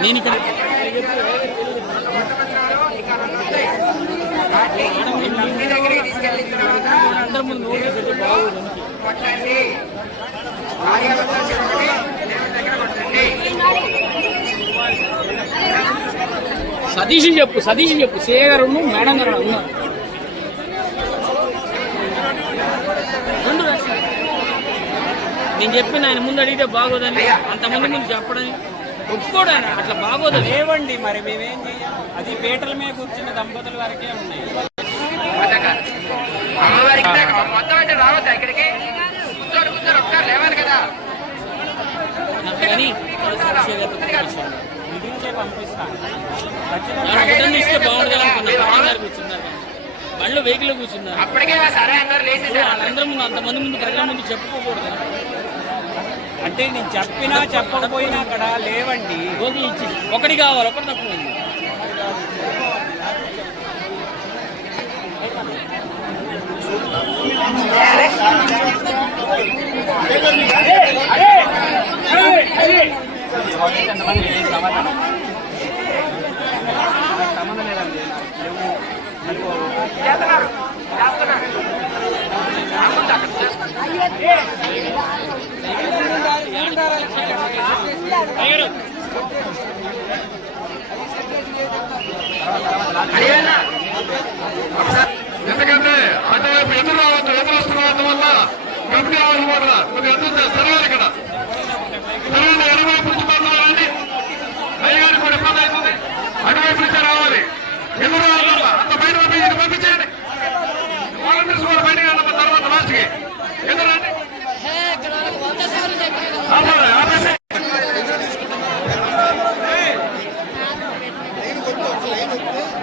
నేను ఇక్కడ అందరి ముందు నోటీస్ బాగుంది. సతీష్ చెప్పు శేఖర్ మేడం గారు ఉన్నారు. నేను చెప్పిన ఆయన ముందు అడిగితే బాగోదని, అంతమంది ముందు చెప్పడని ఒప్పుకోవడానికి అట్లా బాగోదు. లేవండి మరి మేమేం చెయ్యాలి? అది పీటల మీద కూర్చున్న దంపతుల వరకే ఉన్నాయి. పంపిస్తాను ఇస్తే బాగుంటుంది అనుకున్నా. కూర్చున్నారు వాళ్ళు వెహికల్ కూర్చున్నారు. వాళ్ళందరూ ముందు అంతమంది ముందు ప్రజల ముందు చెప్పుకోకూడదు. అంటే నేను చెప్పినా చెప్పకపోయినా అక్కడ లేవండి. ఒకటి కావాలి, ఒకటి తక్కువ ఉంది. ఎందుకంటే అటువైపు ఎదురు వస్తున్న వల్ల కమిటీ వాళ్ళు కూడా కొద్దిగా ఎదురు సెలవులు ఇక్కడ సెలవులు ఎరువైపు నుంచి పంపాలండి. అయ్యగారికి కూడా ఇబ్బంది అవుతుంది. అటువైపు నుంచే రావాలి. ఎదురు రావాలి. అంత బయట పంపించేయండి. వాలంటీర్స్ కూడా బయటకు వెళ్ళిన తర్వాత లాస్ట్కి ఎదురండి.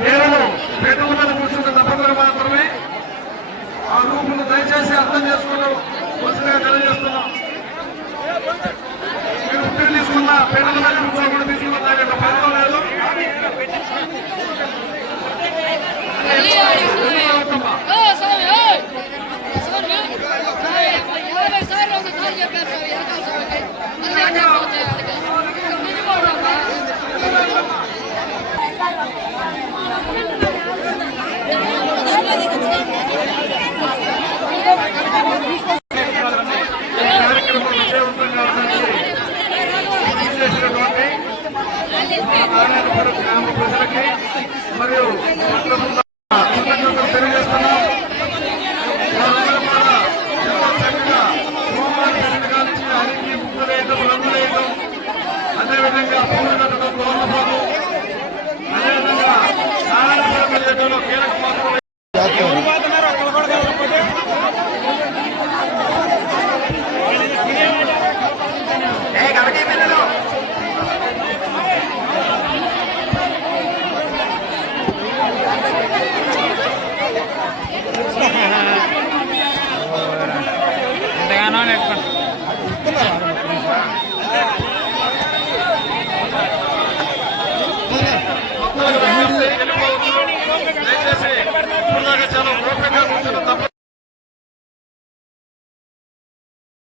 కేవలం పేటల మీద కూర్చున్న దంపతులు మాత్రమే ఆ రూపును దయచేసి అర్థం చేసుకున్నాం వరుసగా తెలియజేస్తున్నాం. మీరు ఉత్తరం తీసుకున్న పేటల మీద కూర్చోకుండా తీసుకున్న దాని యొక్క ఫలితం లేదు. ప్రజలకి మరియు తెలియజేస్తున్నాం. అడిగి ముగ్గులేయటం, రంగులేయటం, అదేవిధంగా పూలు కట్టడం, గోళ్ళపాటు, అదేవిధంగా నారాయణపురం వెళ్ళేటంలో కీలక పాత్ర Ha ha ha.